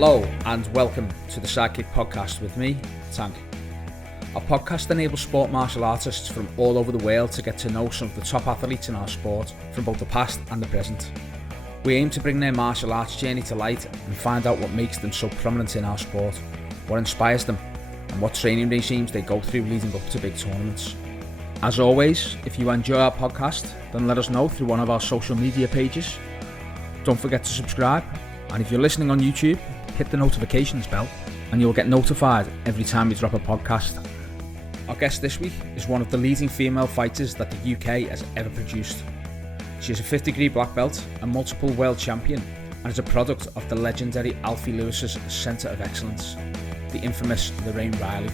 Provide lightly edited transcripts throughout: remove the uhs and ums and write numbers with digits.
Hello and welcome to the Sidekick podcast with me, Tank. Our podcast enables sport martial artists from all over the world to get to know some of the top athletes in our sport from both the past and the present. We aim to bring their martial arts journey to light and find out what makes them so prominent in our sport, what inspires them, and what training regimes they go through leading up to big tournaments. As always, if you enjoy our podcast, then let us know through one of our social media pages. Don't forget to subscribe, and if you're listening on YouTube, hit the notifications bell and you'll get notified every time we drop a podcast. Our guest this week is one of the leading female fighters that the UK has ever produced. She is a 5th-degree black belt and multiple world champion, and is a product of the legendary Alfie Lewis's Centre of Excellence, the infamous Lorraine Riley.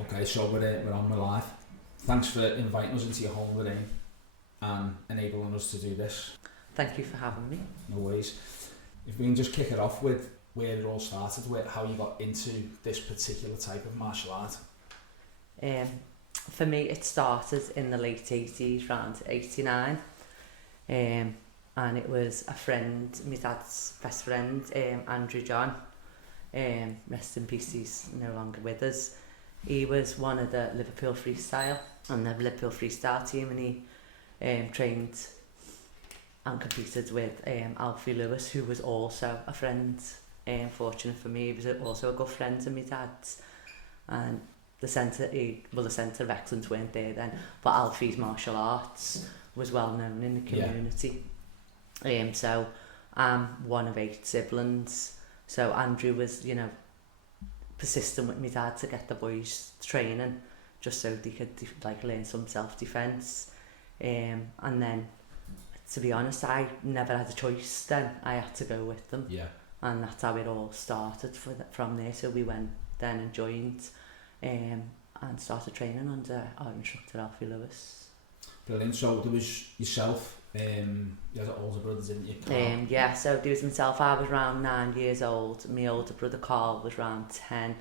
Okay, so we're on, we're live. Thanks for inviting us into your home, Lorraine, and enabling us to do this. Thank you for having me. No worries. If we can just kick it off with where it all started, how you got into this particular type of martial art. For me, it started in the late 80s, around 89. And it was a friend, my dad's best friend, Andrew John. Rest in peace, he's no longer with us. He was one of the Liverpool Freestyle, on the Liverpool Freestyle team, and he trained and competed with Alfie Lewis, who was also a friend. Fortunate for me, he was also a good friend of my dad's. And the Centre of Excellence weren't there then, but Alfie's martial arts was well known in the community. Yeah. So I'm one of 8 siblings. So Andrew was, persistent with my dad to get the boys training, just so they could learn some self-defence. And then, to be honest, I never had a choice then. I had to go with them. Yeah. And that's how it all started from there. So we went then and joined and started training under our instructor, Alfie Lewis. Brilliant. So there was yourself, you had older brothers, didn't you? Yeah, so there was myself. I was around 9 years old. My older brother Carl was around 10.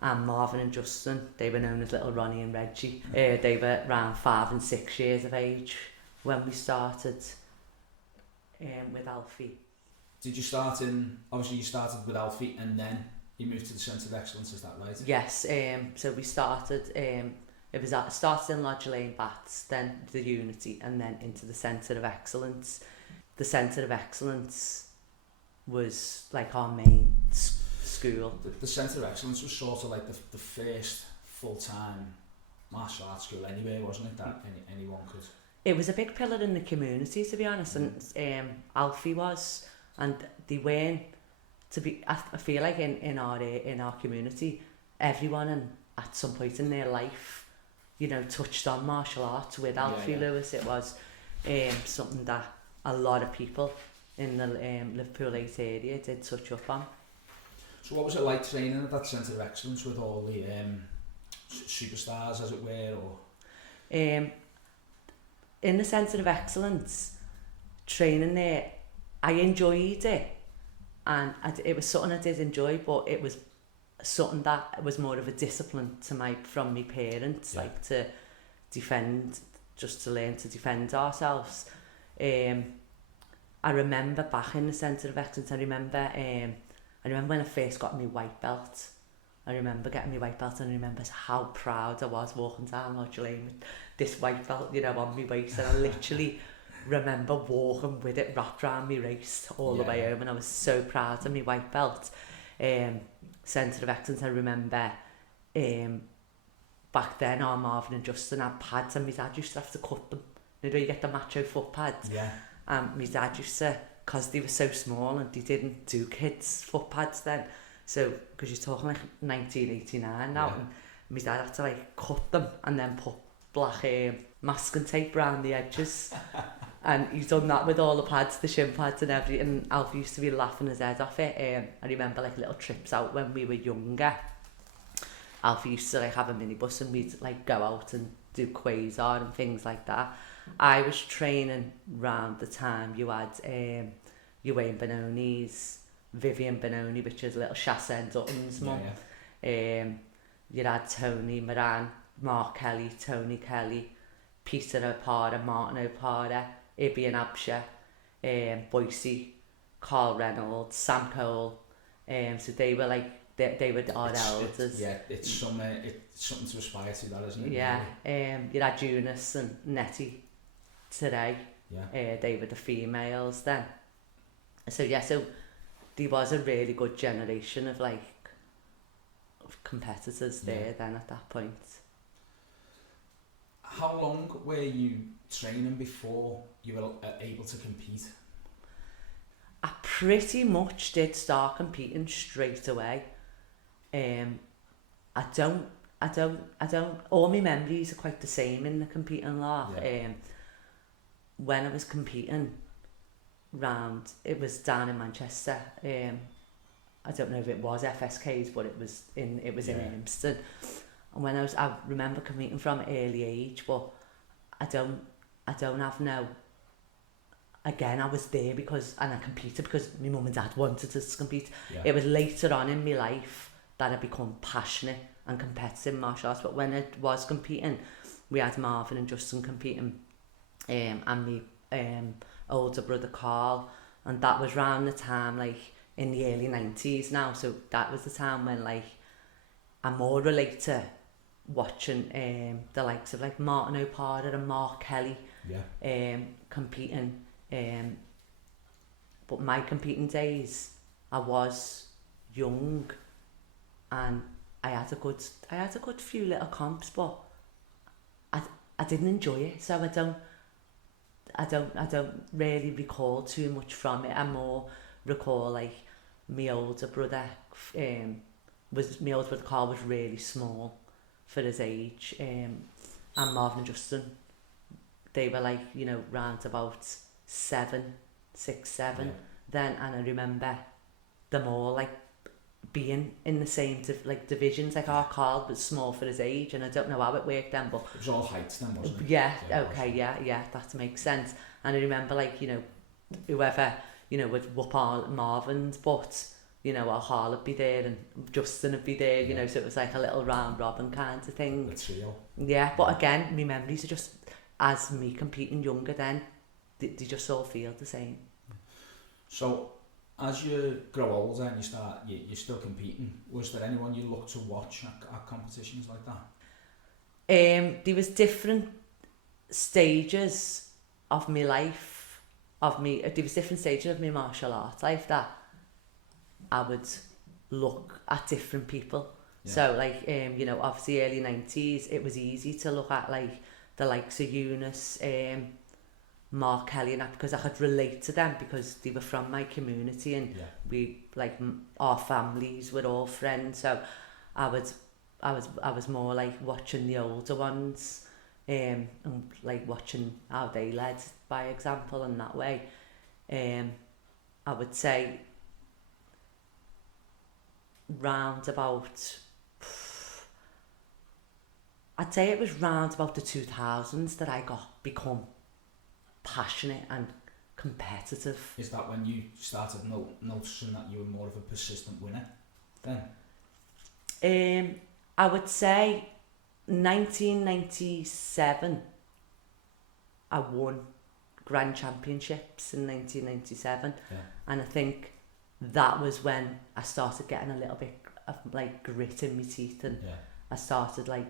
And Marvin and Justin, they were known as Little Ronnie and Reggie. They were around 5 and 6 years of age when we started with Alfie. Did you start obviously you started with Alfie and then you moved to the Centre of Excellence, is that right? Yes, so we started, started in Lodge Lane Bats, then the Unity, and then into the Centre of Excellence. The Centre of Excellence was like our main school. The Centre of Excellence was sort of like the first full-time martial arts school anyway, wasn't it, that anyone could... It was a big pillar in the community, to be honest, and Alfie was, and they weren't, I feel like in our community, everyone at some point in their life, touched on martial arts with Alfie Lewis. It was something that a lot of people in the Liverpool 8 area did touch up on. So what was it like training at that Centre of Excellence with all the superstars, as it were? Or in the Centre of Excellence, training there, I enjoyed it, and it was something I did enjoy, but it was something that was more of a discipline from my parents, to defend, just to learn to defend ourselves. I remember back in the Centre of Excellence, I remember when I first got my white belt. I remember getting my white belt, and I remember how proud I was walking down Lodge Lane with this white belt, on my waist, and I literally remember walking with it wrapped around my waist all the way home, and I was so proud of my white belt. Centre of Excellence, I remember back then our Marvin and Justin had pads, and my dad used to have to cut them. You get the macho foot pads. Yeah. And my dad used to, because they were so small and they didn't do kids' foot pads then, so, because you're talking like 1989 now, and my dad had to cut them and then put black masking tape around the edges. And he's done that with all the pads, the shin pads and everything, and Alfie used to be laughing his head off it. I remember little trips out when we were younger. Alfie used to have a minibus, and we'd go out and do Quasar and things like that. I was training round the time you had Wayne Benoni's, Vivian Benoni, which is little Chassain Dutton's mum. You had Tony Moran, Mark Kelly, Tony Kelly, Peter O'Para, Martin O'Para, Ibby and Absha, Boise, Carl Reynolds, Sam Cole. So they were like, they were our elders. It's something to aspire to, that, isn't it? Yeah, you had Eunice and Nettie today. Yeah. They were the females then. So yeah, so there was a really good generation of like of competitors there then at that point. How long were you training before you were able to compete? I pretty much did start competing straight away. I don't, all my memories are quite the same in the competing lot. When I was competing it was down in Manchester. I don't know if it was FSK's, but it was in Ilmston. And when I remember competing from an early age, but I don't have no. Again, I was there and I competed because my mum and dad wanted us to compete. Yeah. It was later on in my life that I become passionate and competitive in martial arts. But when I was competing, we had Marvin and Justin competing, and my older brother Carl, and that was around the time like in the early 90s now. So that was the time when like I more relate to watching the likes of like Martin O'Parder and Mark Kelly competing. But my competing days, I was young and I had a good few little comps, but I didn't enjoy it, so I don't really recall too much from it. I more recall like my older brother Carl was really small for his age, and Marvin and Justin, they were like, you know, round about 6, 7 then, and I remember them all like being in the same divisions. Like our Carl was small for his age, and I don't know how it worked then, but it was all heights then, wasn't it? Yeah, that makes sense. And I remember like, you know, whoever, you know, would whoop Marvin's butt, you know, our Carl would be there and Justin would be there, you know, so it was like a little round robin kind of thing. The trio. Yeah, but again, my memories are just, as me competing younger then, they just all feel the same. So as you grow older and you're still competing, was there anyone you looked to watch at competitions like that? There was different stages of my life, there was different stages of my martial arts life that I would look at different people. Yeah. So like, you know, obviously early 90s, it was easy to look at like the likes of Eunice, Mark Kelly and that, because I could relate to them because they were from my community and we like our families were all friends. So I was more like watching the older ones, and like watching how they led by example, and that way. I would say round about, I'd say it was round about the 2000s that I become passionate and competitive. Is that when you started noticing that you were more of a persistent winner then? I would say 1997 I won Grand Championships in 1997, and I think that was when I started getting a little bit of like grit in my teeth, and I started like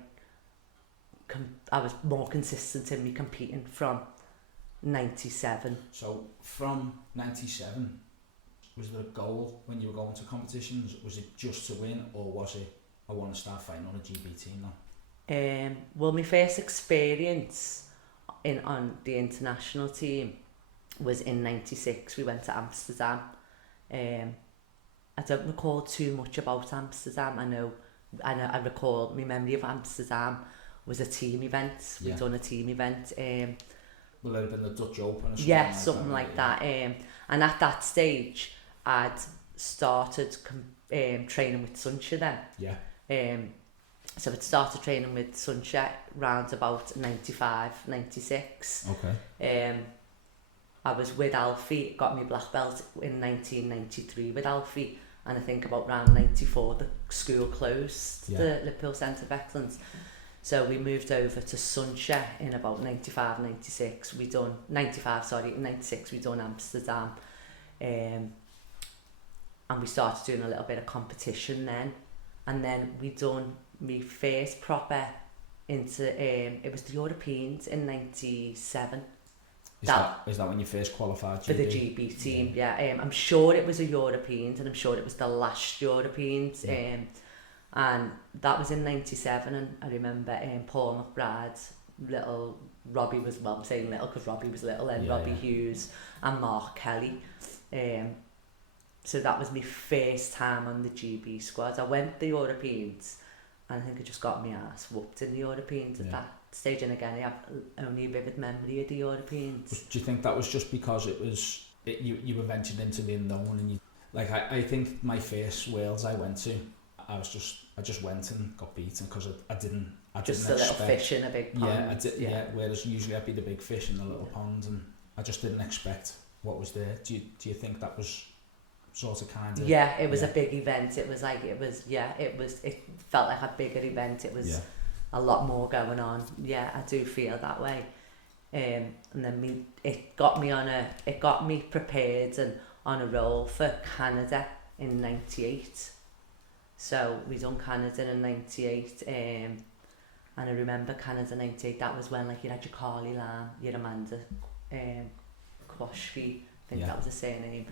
I was more consistent in me competing from 97. So from 97, was there a goal when you were going to competitions? Was it just to win, or was it I want to start fighting on a GB team now? Well, my first experience on the international team was in 96. We went to Amsterdam. I don't recall too much about Amsterdam. I recall my memory of Amsterdam was a team event. We'd done a team event. Will it have been the Dutch Open or something? Yeah, something like that. And at that stage, I'd started training with Senshi then. Yeah. So I'd started training with Senshi round about 95, 96. Okay. I was with Alfie, got my black belt in 1993 with Alfie, and I think about round 94 the school closed, the Liverpool Centre of Excellence. So we moved over to Senshi in about 95, 96. We done 95, sorry, in 96 we done Amsterdam, and we started doing a little bit of competition then, and then we done my first proper into it was the Europeans in 97. Is that when you first qualified for the GB team? Yeah. I'm sure it was a Europeans, and I'm sure it was the last Europeans. And that was in 97, and I remember Paul McBride's little Robbie was, well, I'm saying little because Robbie was little then, Robbie Hughes and Mark Kelly. So that was my first time on the GB squad. I went the Europeans, and I think I just got my ass whooped in the Europeans at that stage. And again, I have only a vivid memory of the Europeans. Do you think that was just because you were ventured into the unknown, and I think my first Wales I went to, I just went and got beaten because I didn't just a little fish in a big pond. Whereas usually I'd be the big fish in the little pond, and I just didn't expect what was there. Do you think that was sort of kind of... Yeah, it was a big event. It felt like a bigger event. It was a lot more going on. Yeah, I do feel that way. And then it got me prepared and on a roll for Canada in 98. So we done Canada in 98, and I remember Canada 98, that was when you had your Carly Lamb, your Amanda Kwashfi, I think that was the surname,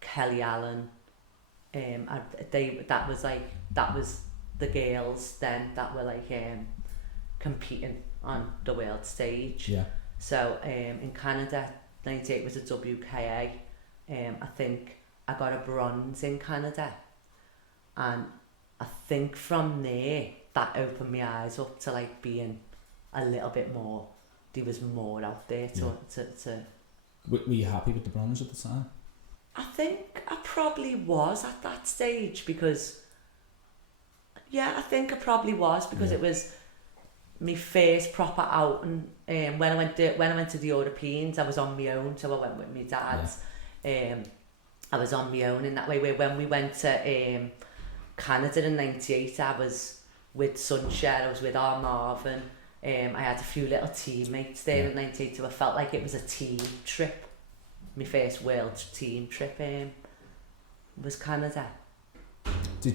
Kelly Allen, that was the girls then that were competing on the world stage. Yeah. So in Canada 98 was a WKA. I think I got a bronze in Canada, and I think from there that opened my eyes up to being a little bit more, there was more out there to Were you happy with the bronze at the time? I think I probably was at that stage because it was my first proper outing. When I went to the Europeans, I was on my own, so I went with my dad. I was on my own in that way. Where when we went to Canada in 98, I was with Sunshine, I was with our Marvin. I had a few little teammates there in 98, so I felt like it was a team trip. My first world team trip was Canada. Do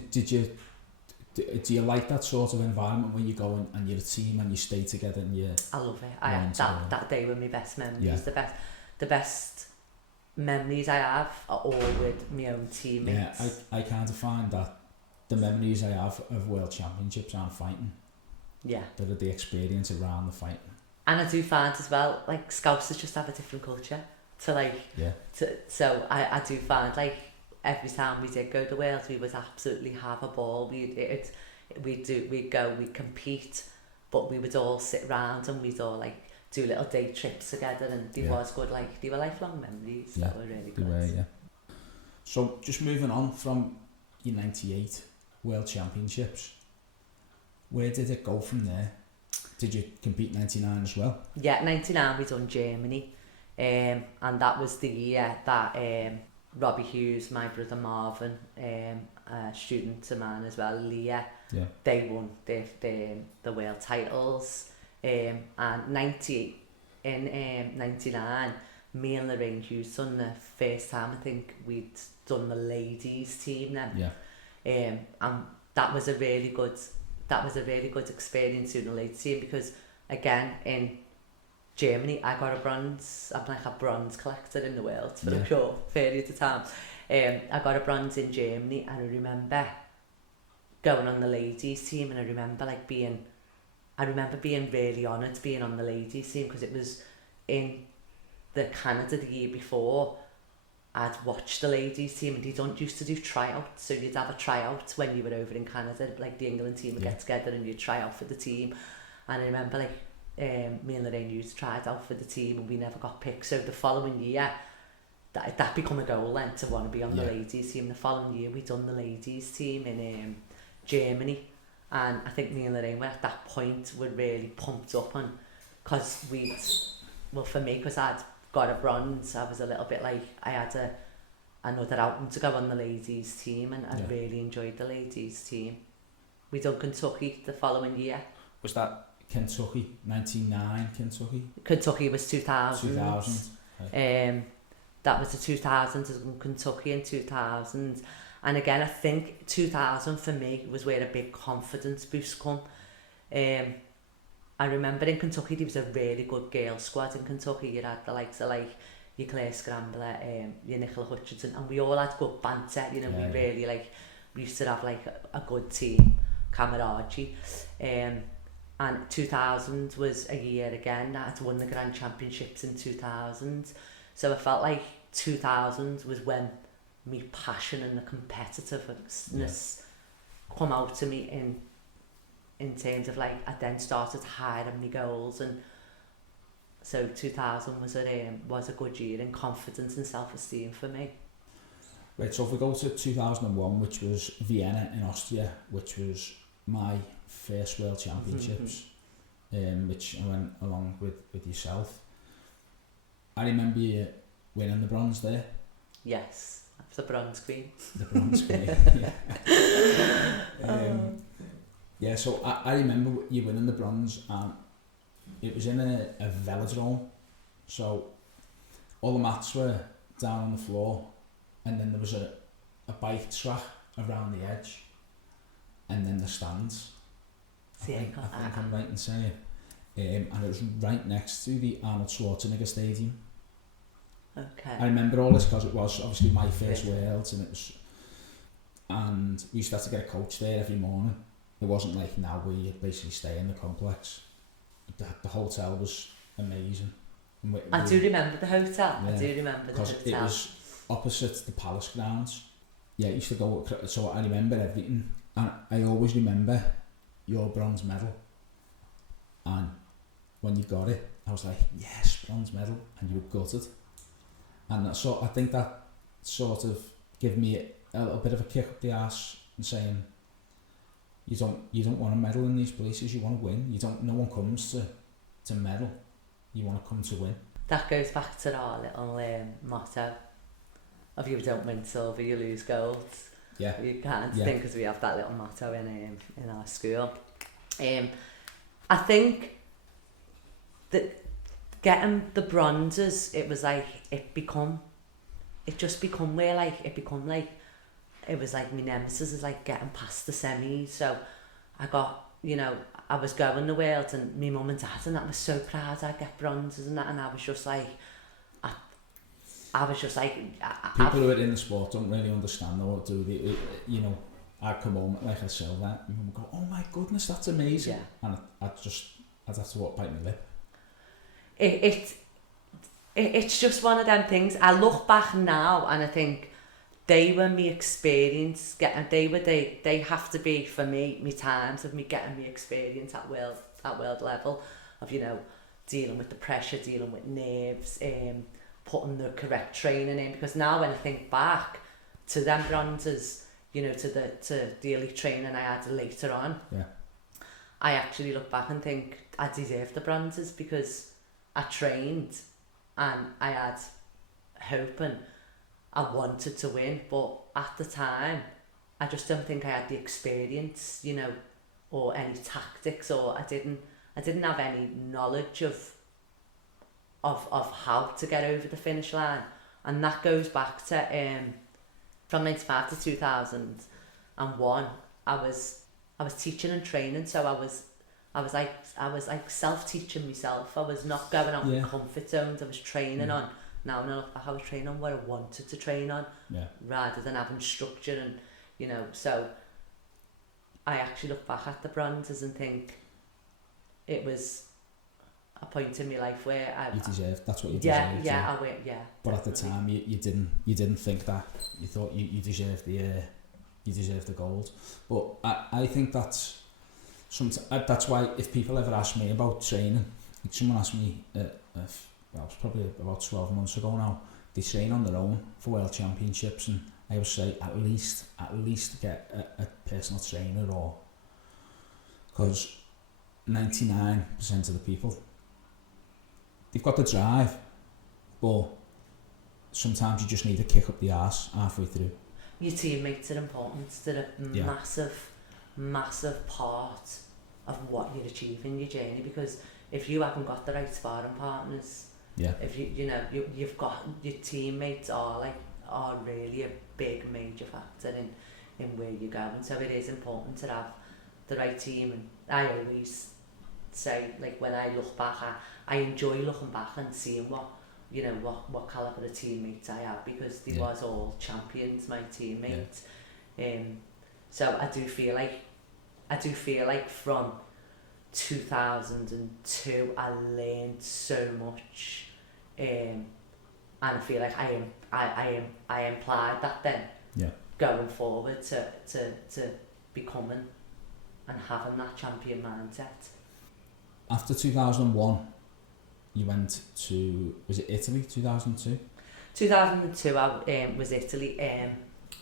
you like that sort of environment when you go and you're a team and you stay together and I love it. That day were my best memories. The best memories I have are all with my own teammates. Yeah, I kind of find that the memories I have of World Championships aren't fighting. Yeah. That are the experience around the fighting. And I do find as well, Scousers just have a different culture to so I do find every time we did go to Wales, we would absolutely have a ball. We'd compete, but we would all sit around and we'd all do little day trips together, and they was good. They were lifelong memories. That were really good. They were, yeah. So just moving on from your 98 World Championships, where did it go from there? Did you compete 99 as well? Yeah, 99 we done Germany, and that was the year that Robbie Hughes, my brother Marvin, a student of mine as well, Leah, they won the world titles. And 99, me and Lorraine Hughes done the first time. I think we'd done the ladies team then. And that was a really good experience doing the ladies team, because again in Germany I got a bronze. I'm a bronze collector in the world for a short period of time. I got a bronze in Germany, and I remember going on the ladies team, and I remember being really honoured being on the ladies team, because it was in the Canada the year before. I'd watched the ladies team, and they don't used to do tryouts, so you'd have a tryout when you were over in Canada, the England team would get together and you'd try out for the team. And I remember me and Lorraine used to try out for the team, and we never got picked. So the following year, that become a goal then to want to be on the ladies team. The following year we done the ladies team in Germany, and I think me and Lorraine were at that point were really pumped up on, because for me, because I'd got a bronze, I was a little bit I had another outing to go on the ladies team, and I really enjoyed the ladies team. We done Kentucky the following year. Was that Kentucky, 99 Kentucky? Kentucky was 2000. 2000. Okay. That was the 2000s in Kentucky in 2000. And again, I think 2000 for me was where a big confidence boost come. I remember in Kentucky there was a really good girl squad in Kentucky. You had the likes of like your Claire Scrambler, your Nicola Hutchinson, and we all had good banter. You know, we really like, we used to have like a good team, camaraderie. And 2000 was a year again that I'd won the Grand Championships in 2000. So I felt like 2000 was when my passion and the competitiveness come out to me in terms of like, I then started hiding my goals, and so 2000 was a good year in confidence and self-esteem for me. Right, so if we go to 2001, which was Vienna in Austria, which was my first World Championships, which I went along with yourself. I remember you winning the bronze there. Yes, I was the bronze queen. The bronze queen, yeah. So I remember you winning the bronze, and it was in a velodrome. So all the mats were down on the floor, and then there was a bike track around the edge, and then the stands. I think I'm right in saying. And it was right next to the Arnold Schwarzenegger Stadium. Okay. I remember all this because it was obviously my first Worlds, and we used to have to get a coach there every morning. It wasn't like now where you basically stay in the complex. The hotel was amazing. I do remember the hotel. Yeah, I do remember the hotel. Because it was opposite the Palace grounds. Yeah, I used to go, so I remember everything. And I always remember your bronze medal. And when you got it, I was like, yes, bronze medal. And you were gutted. And so I think that sort of gave me a little bit of a kick up the arse and saying, you don't want to medal in these places, you want to win. No one comes to medal, you want to come to win. That goes back to our little motto of you don't win silver, you lose gold. Yeah. You can't think, because we have that little motto in our school. I think that getting the bronzes, it was like it was like my nemesis is like getting past the semis. So I got, I was going the world, and my mum and dad and that was so proud I'd get bronzes and that, and I was just like, people who are in the sport don't really understand though, do they? I'd come home like a silver, and mum would go, oh my goodness, that's amazing. Yeah. And I'd have to bite my lip. It's just one of them things. I look back now and I think they were my experience. They have to be for me, my times of me getting my experience at world level of dealing with the pressure, dealing with nerves, putting the correct training in. Because now when I think back to them bronzes, to the elite training I had later on, I actually look back and think I deserve the bronzes because I trained and I had hope and I wanted to win, but at the time I just don't think I had the experience, or any tactics, or I didn't have any knowledge of how to get over the finish line. And that goes back to from 95 to 2001 I was teaching and training, so I was like self-teaching myself. I was not going out in comfort zones. I was training on. Now when I look back, I was training on what I wanted to train on, rather than having structure and So I actually look back at the bronzes and think it was a point in my life where you deserved. That's what you deserved. I went. Yeah. But at the time, you didn't think that. You thought you deserved the gold. But I think that's. That's why if people ever ask me about training, like someone asked me, it was probably about 12 months ago now, they train on their own for World Championships, and I always say at least get a personal trainer, or because 99% of the people, they've got the drive, but sometimes you just need a kick up the arse halfway through. Your teammates are important. They're a massive part what you're achieving in your journey, because if you haven't got the right sparring partners, if you've got your teammates are really a big major factor in where you're going. So it is important to have the right team. And I always say, like, when I look back, I enjoy looking back and seeing what calibre of teammates I have, because they was all champions, my teammates. So I do feel like from 2002 I learned so much, and I feel like I implied that then going forward to becoming and having that champion mindset. After 2001, you went to, was it Italy, 2002? 2002 I was Italy.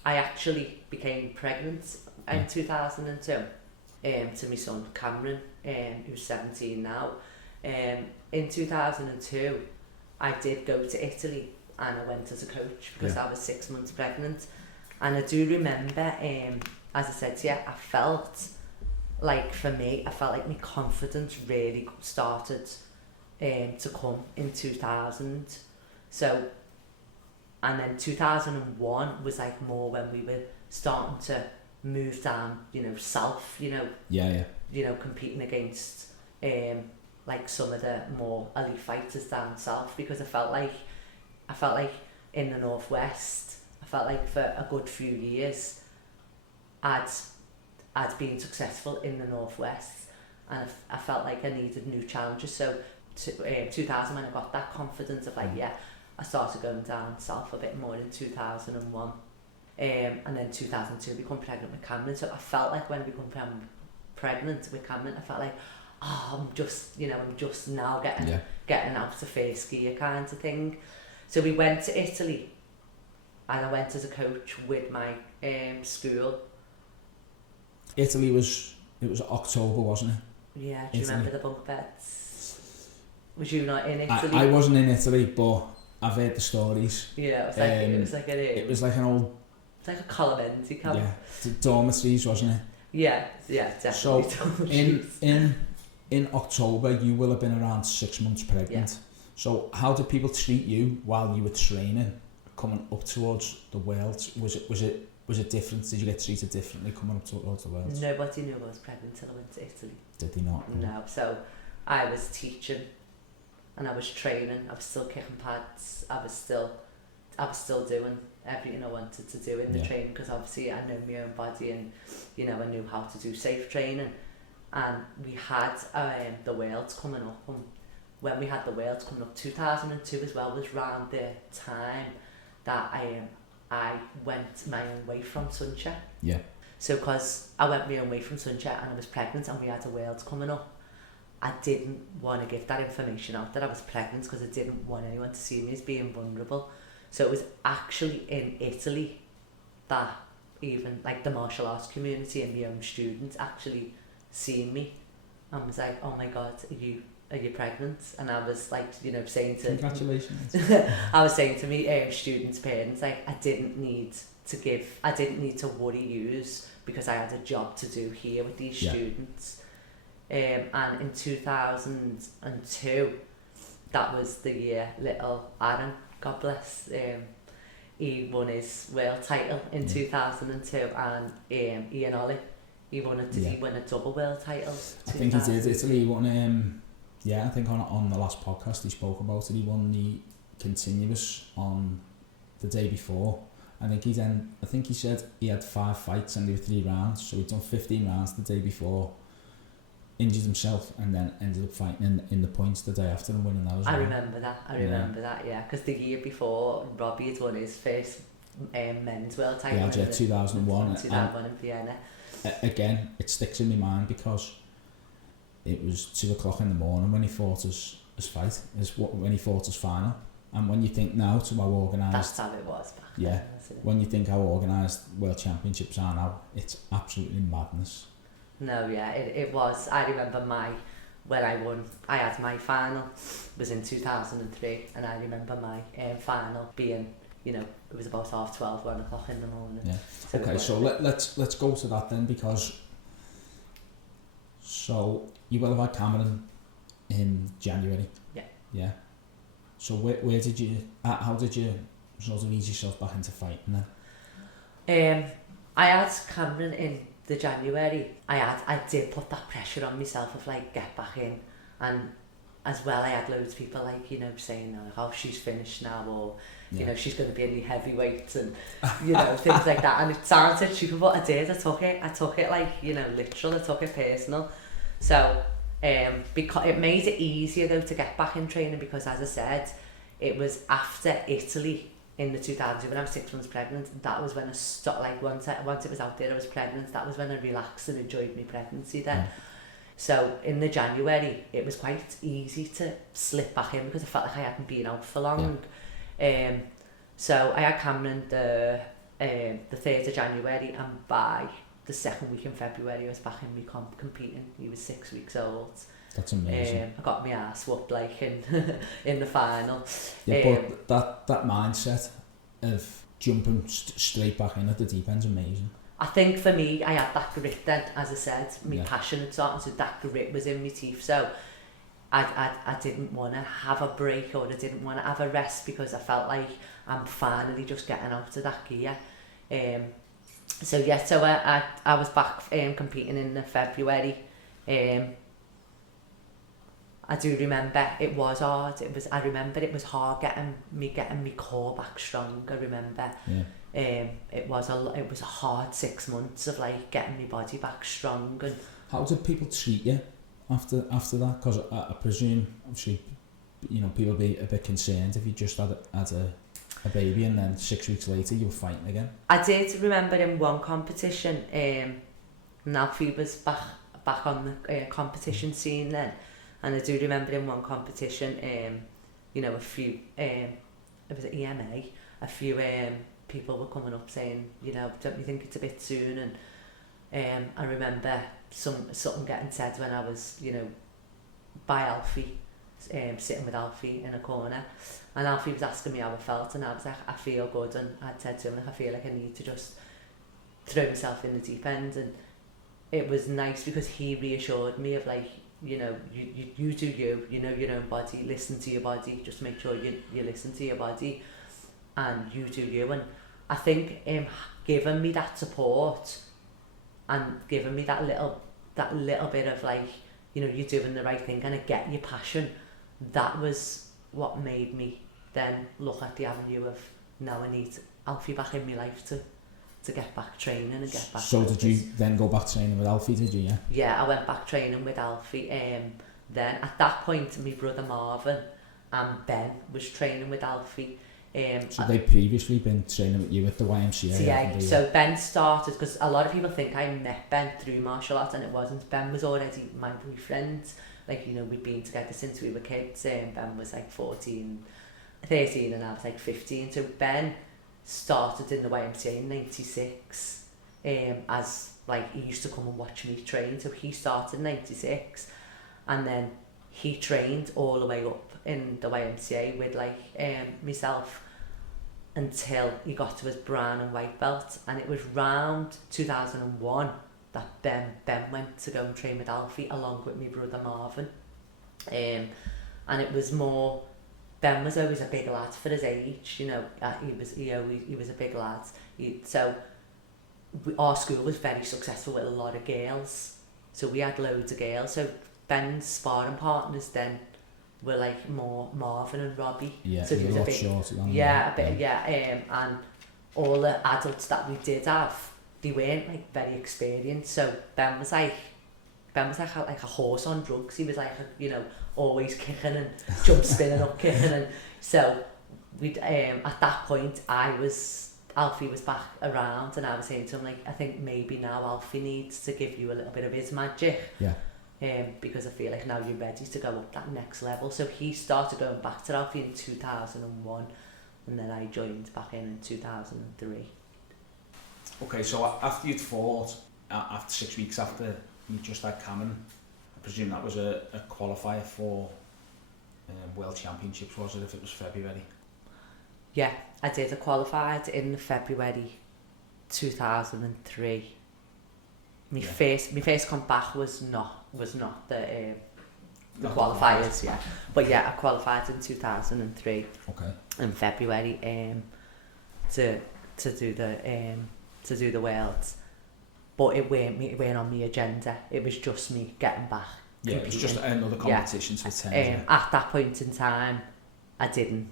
I actually became pregnant in 2002 to my son Cameron, who's 17 now. In 2002 I did go to Italy, and I went as a coach because I was 6 months pregnant. And I do remember, as I said to you, I felt like my confidence really started to come in 2000. So, and then 2001 was like more when we were starting to move down, south, competing against like some of the more elite fighters down south, because I felt like in the northwest, I felt like for a good few years I'd been successful in the northwest, and I felt like I needed new challenges. So 2000, when I got that confidence of I started going down south a bit more in 2001, and then 2002 I become pregnant with Cameron. So I felt like when I become pregnant with Cameron, I felt like, I'm just now getting out of first gear kind of thing. So we went to Italy, and I went as a coach with my school. Italy was October, wasn't it? Yeah, do you remember the bunk beds? Was you not in Italy? I wasn't in Italy, but I've heard the stories. Yeah, it was like an old... It's like a Colomensi camp. Yeah, dormitories, wasn't it? Yeah, definitely. So in October, you will have been around 6 months pregnant. Yeah. So how did people treat you while you were training, coming up towards the Worlds? Was it different? Did you get treated differently coming up towards the Worlds? Nobody knew I was pregnant till I went to Italy. Did they not? No. So I was teaching, and I was training. I was still kicking pads. I was still doing everything I wanted to do in the training, because obviously I know my own body, and I knew how to do safe training. And we had the Worlds coming up, and when we had the Worlds coming up, 2002 as well was around the time that I went my own way from Sunshine. Yeah. So because I went my own way from Sunshine and I was pregnant, and we had the Worlds coming up, I didn't want to give that information out that I was pregnant, because I didn't want anyone to see me as being vulnerable. So it was actually in Italy that even like the martial arts community and my own students actually seen me and was like, oh my God, are you pregnant? And I was like, saying to... Congratulations. I was saying to me students' parents, like, I didn't need to worry yous, because I had a job to do here with these students. And in 2002, that was the year little Aaron, God bless, he won his world title in 2002, and Ian Ollie, he won a double world title. I think he did. Italy won. I think on the last podcast he spoke about it. He won the continuous on the day before. I think he said he had 5 fights and there were 3 rounds, so he'd done 15 rounds the day before, injured himself, and then ended up fighting in the points the day after and winning that as well. I remember that, yeah, because the year before Robbie had won his first men's world title. Yeah, 2001 in Vienna. Again, it sticks in my mind because it was 2 o'clock in the morning when he fought his fight, when he fought his final. And when you think now to how organised... That's how it was back then, wasn't it? When you think how organised World Championships are now, it's absolutely madness. No, yeah, it was. I remember when I won, I had my final, was in 2003, and I remember my final being, it was about 12:30, 1 o'clock in the morning. Yeah. So okay, so let's go to that then, because So you will have had Cameron in January. Yeah. Yeah. So where did you? How did you sort of ease yourself back into fighting then? I had Cameron in the January. I did put that pressure on myself of like get back in, and as well I had loads of people like, you know, saying like, oh, she's finished now, or you know, she's going to be a new heavyweight, and you know, things like that. And it sounded stupid, but I did. I took it like, you know, literal. I took it personal. So because it made it easier though to get back in training, because as I said, it was after Italy in the 2000s when I was 6 months pregnant. That was when I stopped, like once it was out there I was pregnant, that was when I relaxed and enjoyed my pregnancy then. So in the January it was quite easy to slip back in because I felt like I hadn't been out for long. So I had Cameron the 3rd of January, and by the 2nd week in February I was back in my competing. He was 6 weeks old. That's amazing. I got my ass whooped like in the final. Yeah, but that mindset of jumping straight back in at the deep end's amazing. I think for me, I had that grit then, as I said, my passion had started, so that grit was in my teeth. So I didn't want to have a break, or I didn't want to have a rest, because I felt like I'm finally just getting out of that gear. So I was back competing in the February. I do remember it was hard. I remember it was hard getting my core back strong. I remember. It was a hard 6 months of like getting my body back strong. And how did people treat you after that? Because I presume, obviously, you know, people be a bit concerned if you just had a baby and then 6 weeks later you were fighting again. I did remember in one competition, Alfie was back on the competition scene then, and I do remember in one competition, you know, a few, it was at EMA, a few people were coming up saying, you know, don't you think it's a bit soon? And I remember something getting said when I was, you know, by Alfie, sitting with Alfie in a corner, and Alfie was asking me how I felt, and I was like, I feel good, and I'd said to him, like, I feel like I need to just throw myself in the deep end. And it was nice because he reassured me of like, you know, you do you know your own body, listen to your body, just make sure you listen to your body and you do you. And I think giving me that support and giving me that little bit of like, you know, you're doing the right thing and I get your passion, that was what made me then look at the avenue of, now I need Alfie back in my life to get back training and get back. So did you then go back training with Alfie, did you? Yeah, I went back training with Alfie. Then at that point my brother Marvin and Ben was training with Alfie. So they'd previously been training with you at the YMCA? Yeah, so Ben started, because a lot of people think I met Ben through martial arts, and it wasn't. Ben was already my boyfriend. Like, you know, we'd been together since we were kids. Ben was like 13 and I was like 15. So Ben started in the YMCA in 96, as like, he used to come and watch me train. So he started in 96, and then he trained all the way up in the YMCA with like myself until he got to his brown and white belt. And it was round 2001 that Ben went to go and train with Alfie along with my brother Marvin. And it was more, Ben was always a big lad for his age, you know. He was a big lad. Our school was very successful with a lot of girls, so we had loads of girls. So Ben's sparring partners then were like more Marvin and Robbie. Yeah, so he was a bit shorter than and all the adults that we did have, they weren't like very experienced. So Ben was like a horse on drugs. He was like, you know, always kicking and jump spinning up kicking. And so we at that point Alfie was back around, and I was saying to him, like, I think maybe now Alfie needs to give you a little bit of his magic. Yeah. Because I feel like now you're ready to go up that next level. So he started going back to Alfie in 2001, and then I joined back in 2003. Okay, so after you'd fought, after 6 weeks after you just had Cameron, I presume that was a qualifier for World Championships, was it, if it was February? Yeah, I did. I qualified in February 2003. my first comp back was not the qualifiers, yeah. But yeah, I qualified in 2003. Okay. In February, to do the Worlds. But it weren't on my agenda. It was just me getting back. Yeah, it was just another competition to attend. At that point in time, I didn't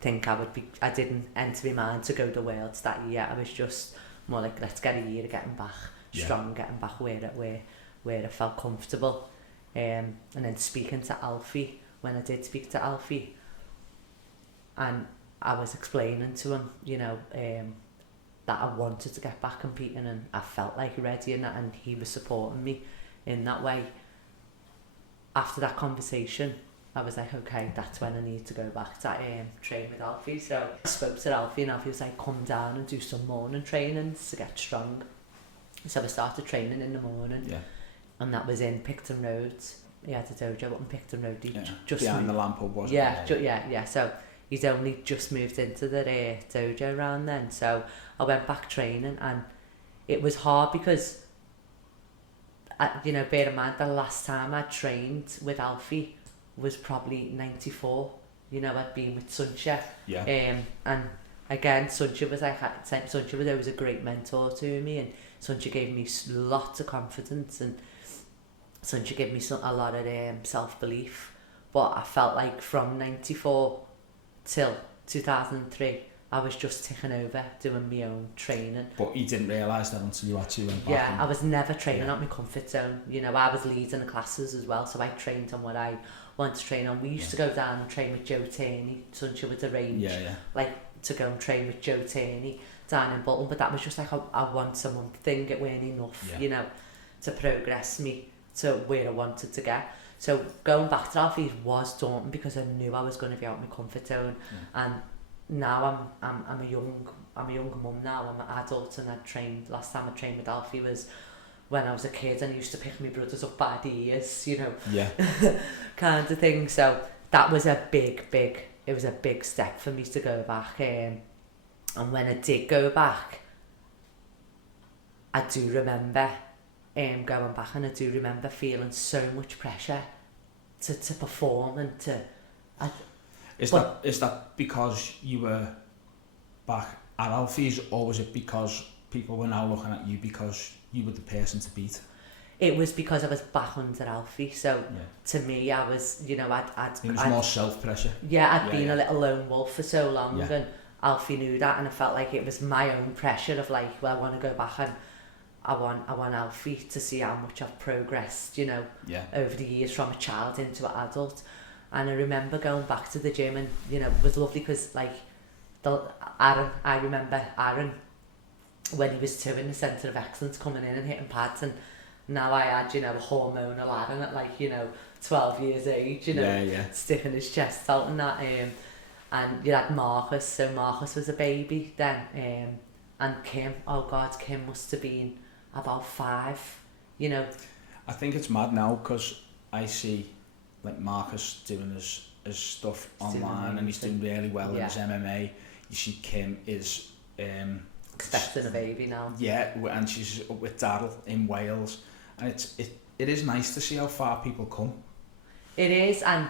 think I didn't enter my mind to go to Worlds that year. I was just more like, let's get a year of getting back strong, getting back where I felt comfortable. And then speaking to Alfie, when I did speak to Alfie, and I was explaining to him, you know, that I wanted to get back competing and I felt like ready and that, and he was supporting me in that way. After that conversation, I was like, okay, that's when I need to go back to train with Alfie. So I spoke to Alfie and Alfie was like, come down and do some morning trainings to get strong. So I started training in the morning, and that was in Picton Road. He had a dojo up in Picton Road. Just behind the lamp up, wasn't it? Yeah. So he's only just moved into the dojo around then. So I went back training, and it was hard because, you know, bear in mind the last time I trained with Alfie was probably 94. You know, I'd been with Senshi. And again, Senshi was always a great mentor to me, and Senshi gave me lots of confidence, and Senshi gave me a lot of self-belief. But I felt like from 94 till 2003, I was just ticking over, doing my own training. But you didn't realise that until you actually went back. Yeah, I was never training out my comfort zone. You know, I was leading the classes as well, so I trained on what I wanted to train on. We used to go down and train with Joe Turney. Senshi would arrange, like, to go and train with Joe Turney down in Bolton, but that was just like I want someone thing. It weren't enough, you know, to progress me to where I wanted to get. So going back to Alfie was daunting because I knew I was going to be out of my comfort zone, and now I'm a young mum now. I'm an adult, and last time I trained with Alfie was when I was a kid, and I used to pick my brothers up by the ears, you know, kind of thing. So that was a big step for me to go back. And when I did go back, I do remember going back, and I do remember feeling so much pressure to perform and to. Is that because you were back at Alfie's, or was it because people were now looking at you because you were the person to beat? It was because I was back under Alfie, so to me, I was, you know, it was more self-pressure. Yeah, I'd been a little lone wolf for so long, and Alfie knew that, and I felt like it was my own pressure of like, well, I want to go back, and I want Alfie to see how much I've progressed, you know, over the years from a child into an adult. And I remember going back to the gym, and, you know, it was lovely because, like, I remember Aaron, when he was 2 in the Centre of Excellence, coming in and hitting pads, and now I had, you know, a hormonal Aaron at, like, you know, 12 years age, you know, sticking his chest out and that. And you had Marcus, so Marcus was a baby then. And Kim, oh God, Kim must have been about 5, you know. I think it's mad now because I see, like, Marcus doing his stuff online, and he's doing really well in his MMA. You see Kim is expecting a baby now. Yeah, and she's up with Daryl in Wales, and it is nice to see how far people come. It is, and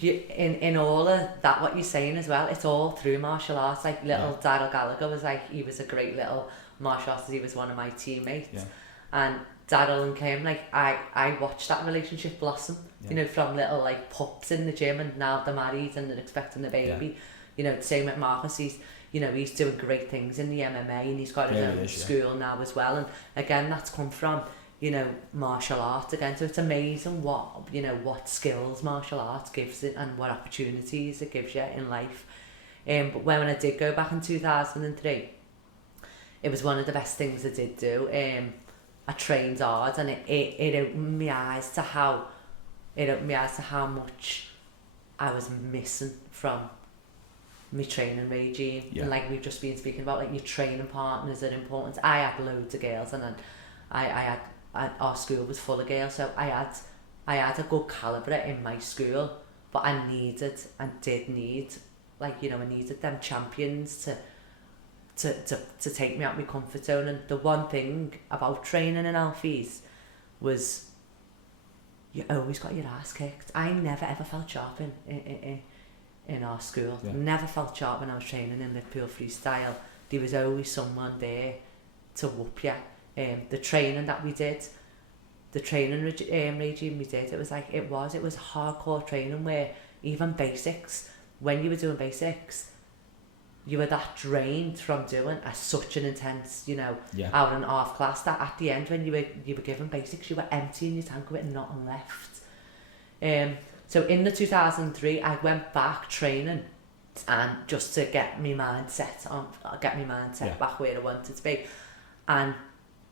in all of that, what you're saying as well, it's all through martial arts. Like little Daryl Gallagher was like, he was a great little martial artist. He was one of my teammates, and Daryl and Kim, like I watched that relationship blossom. You know, from little like pups in the gym, and now they're married and they're expecting a baby. You know, the same with Marcus. He's doing great things in the MMA, and he's got his own school now as well. And again, that's come from, you know, martial arts again. So it's amazing what skills martial arts gives it, and what opportunities it gives you in life. But when I did go back in 2003, it was one of the best things I did do. I trained hard, and it opened my eyes to how much I was missing from my training regime. And like we've just been speaking about, like, your training partners are important. I had loads of girls, and then I had our school was full of girls, so I had a good calibre in my school, but I needed them champions to take me out of my comfort zone. And the one thing about training in Alfie's was you always got your ass kicked. I never ever felt sharp in our school. Yeah. Never felt sharp when I was training in Liverpool freestyle. There was always someone there to whoop you. The training that we did, the training regime we did, it was hardcore training where even basics, when you were doing basics, you were that drained from doing such an intense, hour and a half class that at the end when you were given basics, you were emptying your tank with nothing left. So in the 2003, I went back training, and just to get my mindset back where I wanted to be. And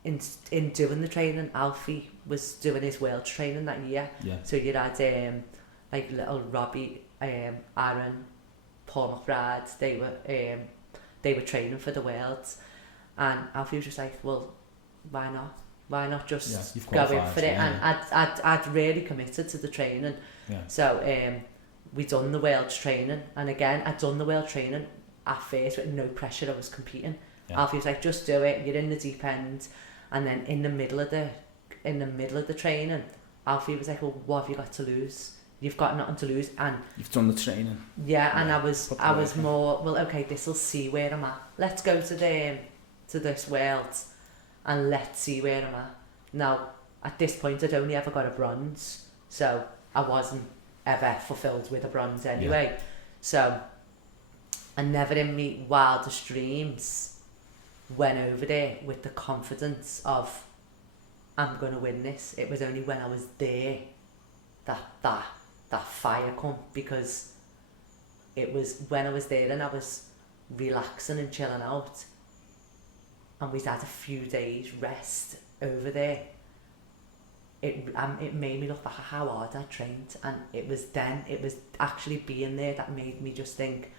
in doing the training, Alfie was doing his world training that year. Yeah. So you had like little Robbie, Aaron, Paul McBride, they were training for the Worlds, and Alfie was just like, well, why not? Why not just go in for it? Yeah. And I'd really committed to the training. Yeah. So we done the Worlds training, and again I'd done the World training at first with no pressure. I was competing. Yeah. Alfie was like, just do it. You're in the deep end, and then in the middle of the training, Alfie was like, well, what have you got to lose? You've got nothing to lose, and you've done the training. Yeah, and I was more, well, okay, this will see where I'm at. Let's go to this world, and let's see where I'm at. Now, at this point, I'd only ever got a bronze, so I wasn't ever fulfilled with a bronze anyway. Yeah. So, I never in my wildest dreams went over there with the confidence of, I'm going to win this. It was only when I was there that fire come, because it was when I was there and I was relaxing and chilling out, and we'd had a few days rest over there. It made me look back at how hard I trained, and it was actually being there that made me just think,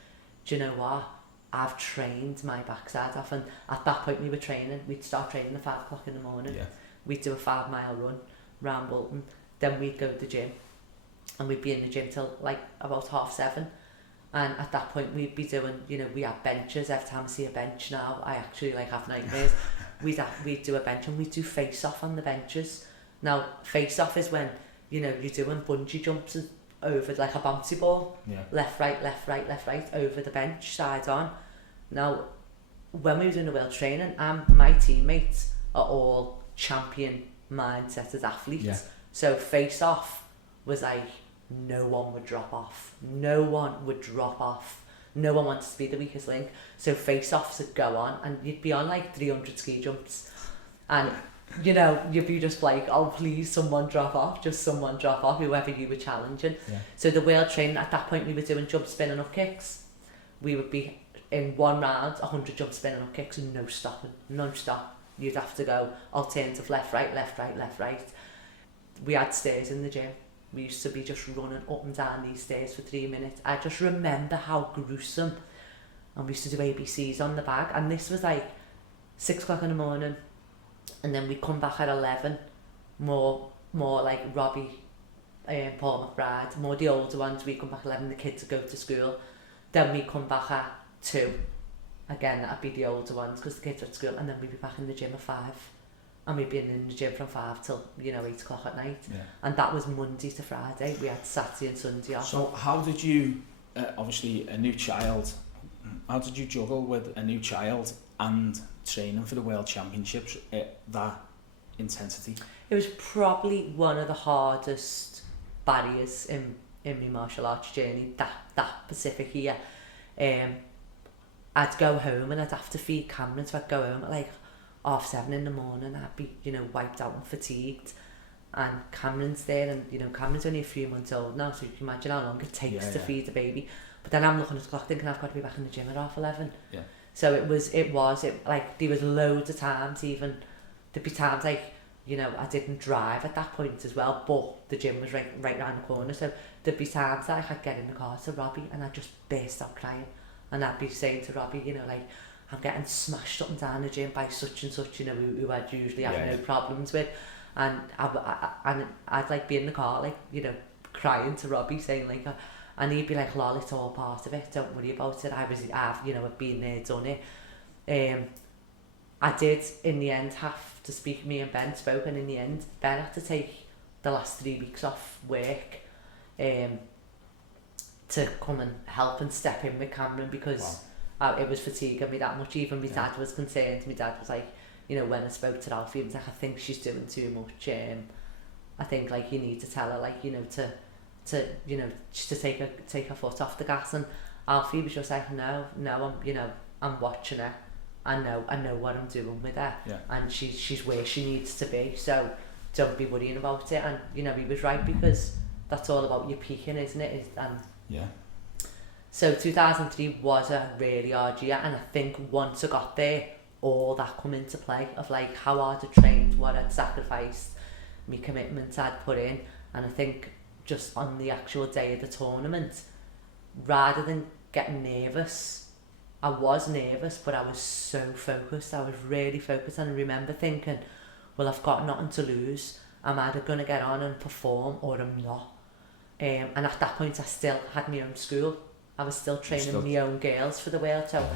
do you know what? I've trained my backside off. And at that point we'd start training at 5 o'clock in the morning. Yeah. We'd do a 5-mile run round Bolton, then we'd go to the gym, and we'd be in the gym till like about 7:30, and at that point we'd be doing, we have benches. Every time I see a bench now, I actually have nightmares. we'd do a bench, and we'd do face off on the benches. Now face off is when you're doing bungee jumps over like a bouncy ball. Yeah. left right over the bench, side on. Now when we were doing the world training, my teammates are all champion mindset as athletes. Yeah. So face off was like, no one would drop off. No one wanted to be the weakest link. So face-offs would go on, and you'd be on like 300 ski jumps, and you'd be just like, oh please, someone drop off, whoever you were challenging. Yeah. So the world training at that point, we were doing jump spin and up kicks. We would be in one round 100 jump spin and up kicks, and no stopping, non-stop. You'd have to go alternative left right. We had stairs in the gym. We used to be just running up and down these stairs for 3 minutes. I just remember how gruesome. And we used to do ABCs on the bag. And this was like 6 o'clock in the morning. And then we'd come back at 11. More like Robbie and Paul McBride. More the older ones. We'd come back at 11. The kids would go to school. Then we'd come back at 2. Again, that'd be the older ones because the kids were at school. And then we'd be back in the gym at 5. And we'd been in the gym from 5 till 8 o'clock at night. Yeah. And that was Monday to Friday. We had Saturday and Sunday off. So how did you, obviously a new child, how did you juggle with a new child and training for the World Championships at that intensity? It was probably one of the hardest barriers in my martial arts journey, that specific year. I'd go home and I'd have to feed Cameron, so I'd go home at like 7:30 in the morning. I'd be, wiped out and fatigued, and Cameron's there, and Cameron's only a few months old now, so you can imagine how long it takes to feed the baby. But then I'm looking at the clock thinking I've got to be back in the gym at 11:30. Yeah. So it was like there was loads of times, even there'd be times like, I didn't drive at that point as well, but the gym was right round the corner, so there'd be times that I'd get in the car to Robbie and I'd just burst out crying, and I'd be saying to Robbie, I'm getting smashed up and down the gym by such and such, who I'd usually have no problems with, and I'd like be in the car, crying to Robbie, saying and he'd be like, lol, it's all part of it, don't worry about it, I've been there, done it. I did in the end have to speak, me and Ben spoke, and in the end Ben had to take the last 3 weeks off work to come and help and step in with Cameron, because it was fatiguing me that much. Even my dad was concerned. My dad was like, you know, when I spoke to Alfie, he was like, I think she's doing too much. I think like you need to tell her, like, you know, to you know, just to take her foot off the gas. And Alfie was just like, no, I'm watching her. I know what I'm doing with her, and she's where she needs to be. So don't be worrying about it. And you know, he was right, because that's all about your peaking, isn't it? So 2003 was a really hard year, and I think once I got there, all that come into play of like how hard I trained, what I'd sacrificed, my commitments I'd put in. And I think just on the actual day of the tournament, rather than getting nervous, I was nervous, but I was so focused. I was really focused, and I remember thinking, well, I've got nothing to lose. I'm either going to get on and perform or I'm not. And at that point, I still had my own school. I was still training my own girls for the world. So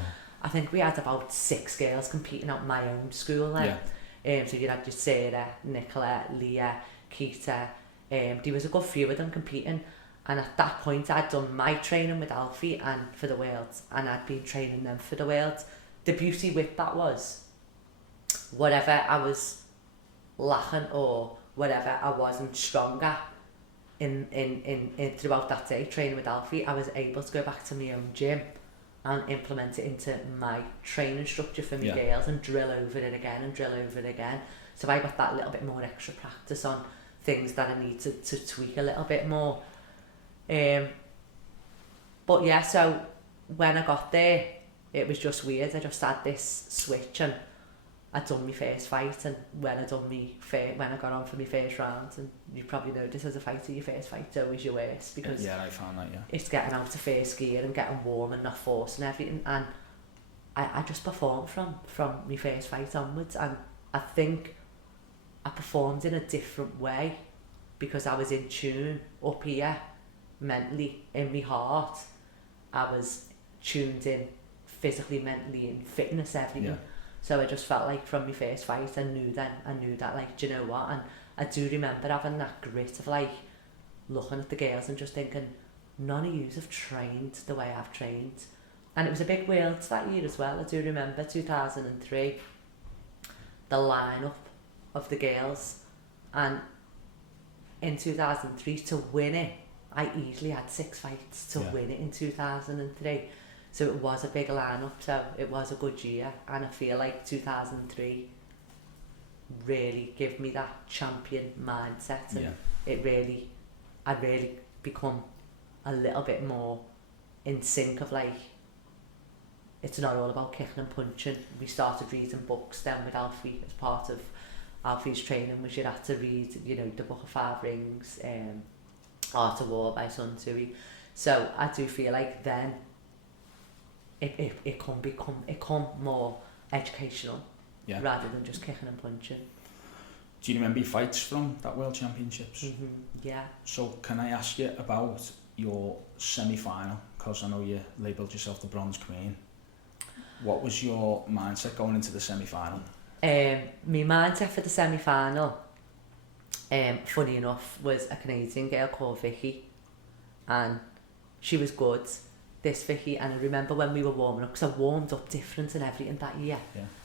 I think we had about 6 girls competing at my own school then. So you had your Sarah, Nicola, Leah, Keita. There was a good few of them competing. And at that point, I'd done my training with Alfie and for the world, and I'd been training them for the world. The beauty with that was, whatever I was lacking or whatever I wasn't stronger in throughout that day training with Alfie, I was able to go back to my own gym and implement it into my training structure for my girls and drill over it again and drill over it again. So I got that little bit more extra practice on things that I need to tweak a little bit more. But yeah, so when I got there, it was just weird. I just had this switch, and I'd done my first fight, and when I got on for my first round, and you probably know this as a fighter, your first fight's always your worst, because I found that, it's getting out of first gear and getting warm and not forcing everything, and I just performed from my first fight onwards, and I think I performed in a different way because I was in tune up here mentally, in my heart. I was tuned in physically, mentally, and fitness, everything. So I just felt like from my first fight, I knew that, like, do you know what? And I do remember having that grit of like looking at the girls and just thinking, none of yous have trained the way I've trained. And it was a big world that year as well. I do remember 2003, the lineup of the girls, and in 2003 to win it, I easily had 6 fights to win it in 2003. So it was a big lineup, so it was a good year, and I feel like 2003 really gave me that champion mindset, and I'd really become a little bit more in sync of like, it's not all about kicking and punching. We started reading books then with Alfie. As part of Alfie's training was you had to read, you know, the Book of 5 Rings, Art of War by Sun Tzu. So I do feel like then it can become more educational rather than just kicking and punching. Do you remember your fights from that World Championships? Yeah. So can I ask you about your semi-final? Because I know you labelled yourself the Bronze Queen. What was your mindset going into the semi-final? My mindset for the semi-final, funny enough, was a Canadian girl called Vicky, and she was good, this Vicky. And I remember when we were warming up, because I warmed up different and everything that year.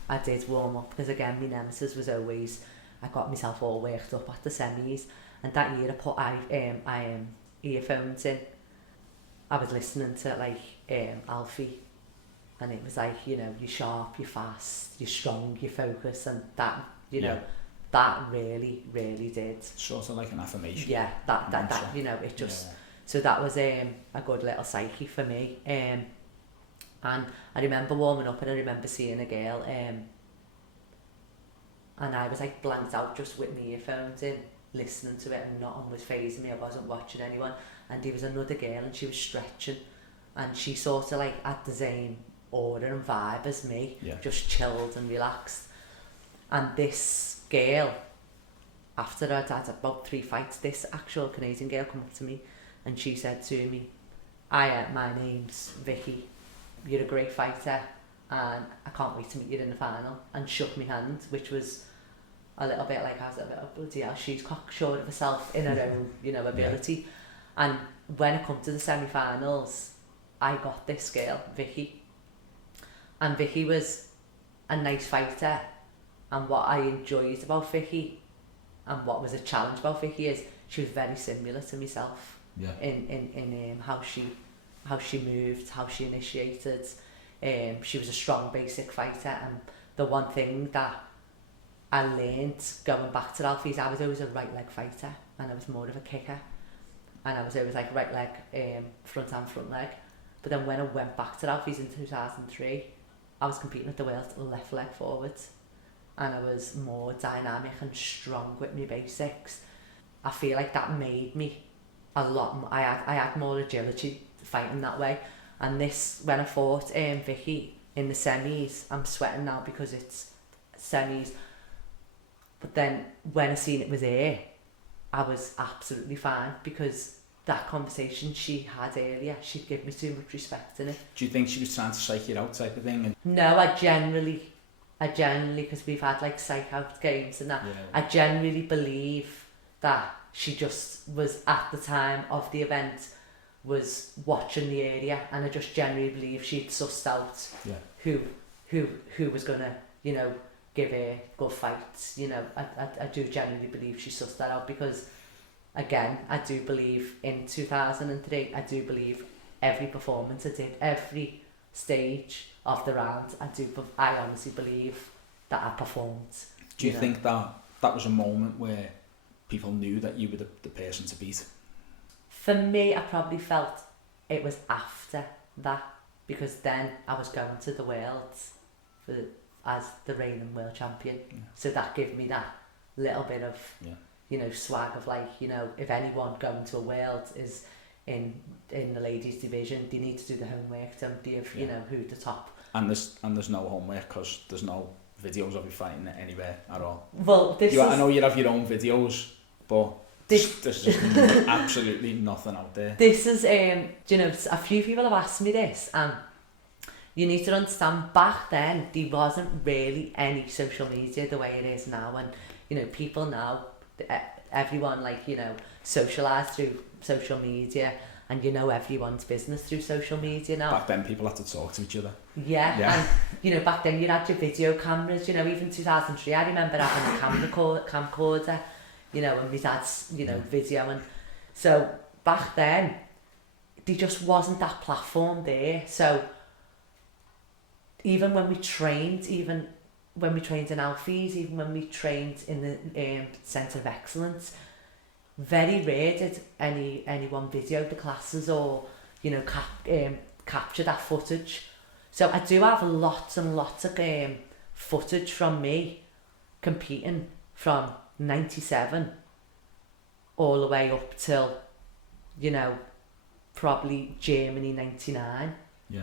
I did warm up because, again, my nemesis was always, I got myself all worked up at the semis, and that year I put earphones in. I was listening to like Alfie, and it was like, you know, you're sharp, you're fast, you're strong, you're focused, and that, you know, that really did. Sort of like an affirmation. Yeah, that you know, it just, so that was a good little psyche for me. And I remember warming up, and I remember seeing a girl, and I was like blanked out just with my earphones in, listening to it, and nothing was fazing me. I wasn't watching anyone. And there was another girl, and she was stretching, and she sort of like had the same aura and vibe as me, just chilled and relaxed. And this girl, after I'd had about 3 fights, this actual Canadian girl come up to me, and she said to me, my name's Vicky, you're a great fighter, and I can't wait to meet you in the final, and shook my hand, which was a little bit like, I was a bit of bloody hell, she's cocksure of herself in her own, you know, ability. Yeah. And when it come to the semi-finals, I got this girl, Vicky, and Vicky was a nice fighter, and what I enjoyed about Vicky and what was a challenge about Vicky is she was very similar to myself. Yeah. In how she moved, how she initiated. She was a strong basic fighter, and the one thing that I learned going back to Alfie's, I was always a right leg fighter, and I was more of a kicker, and I was always like right leg, front hand, front leg. But then when I went back to Alfie's in 2003, I was competing at the world left leg forwards, and I was more dynamic and strong with my basics. I feel like that made me a lot more, I had more agility fighting that way. And this, when I fought Vicky in the semis, I'm sweating now because it's semis, but then when I seen it was her, I was absolutely fine, because that conversation she had earlier, she'd give me too much respect in it. Do you think she was trying to psych you out type of thing? No, I generally, because we've had like psych out games and that, I genuinely believe that she just was, at the time of the event, was watching the area, and I just genuinely believe she'd sussed out who was gonna, you know, give her good fights. You know, I do genuinely believe she sussed that out, because again, I do believe in 2003, I do believe every performance I did, every stage of the round, I honestly believe that I performed. Do you think that was a moment where people knew that you were the person to beat? For me, I probably felt it was after that, because then I was going to the Worlds as the reigning world champion. Yeah. So that gave me that little bit of, you know, swag of like, you know, if anyone going to a World is in the ladies division, they need to do the homework to give, you know, who the top. And there's no homework, because there's no videos of you fighting anywhere at all. Well, I know you have your own videos, but there's just absolutely nothing out there. This is, you know, a few people have asked me this, and you need to understand, back then there wasn't really any social media the way it is now, and you know, people now, everyone, like, you know, socialise through social media, and you know everyone's business through social media now. Back then people had to talk to each other. Yeah. And you know, back then you had your video cameras, you know, even 2003 I remember having a camcorder, you know, and my dad's, you know, video, and so back then there just wasn't that platform there. So even when we trained in Alfie's, even when we trained in the Centre of Excellence, very rare did anyone video the classes or, you know, capture that footage. So I do have lots and lots of footage from me competing from 97 all the way up till, you know, probably Germany 99. Yeah.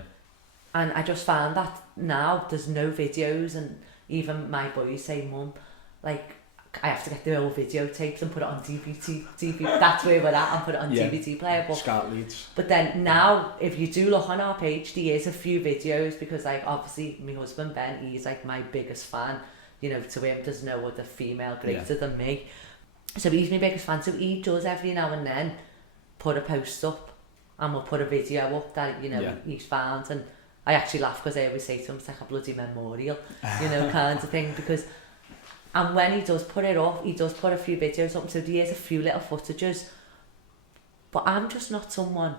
And I just found that now there's no videos, and even my boys say, Mum, like, I have to get the old videotapes and put it on DVD. That's where we're at, and put it on DVD player. But then now, if you do look on our page, there is a few videos, because like obviously my husband Ben, he's like my biggest fan. You know, to him there's no other female greater than me. So he's my biggest fan. So he does every now and then put a post up, and we'll put a video up that, you know, he's found. And I actually laugh, because I always say to him, it's like a bloody memorial, you know, kind of thing, because. And when he does put it up, he does put a few videos up, so there is a few little footages. But I'm not someone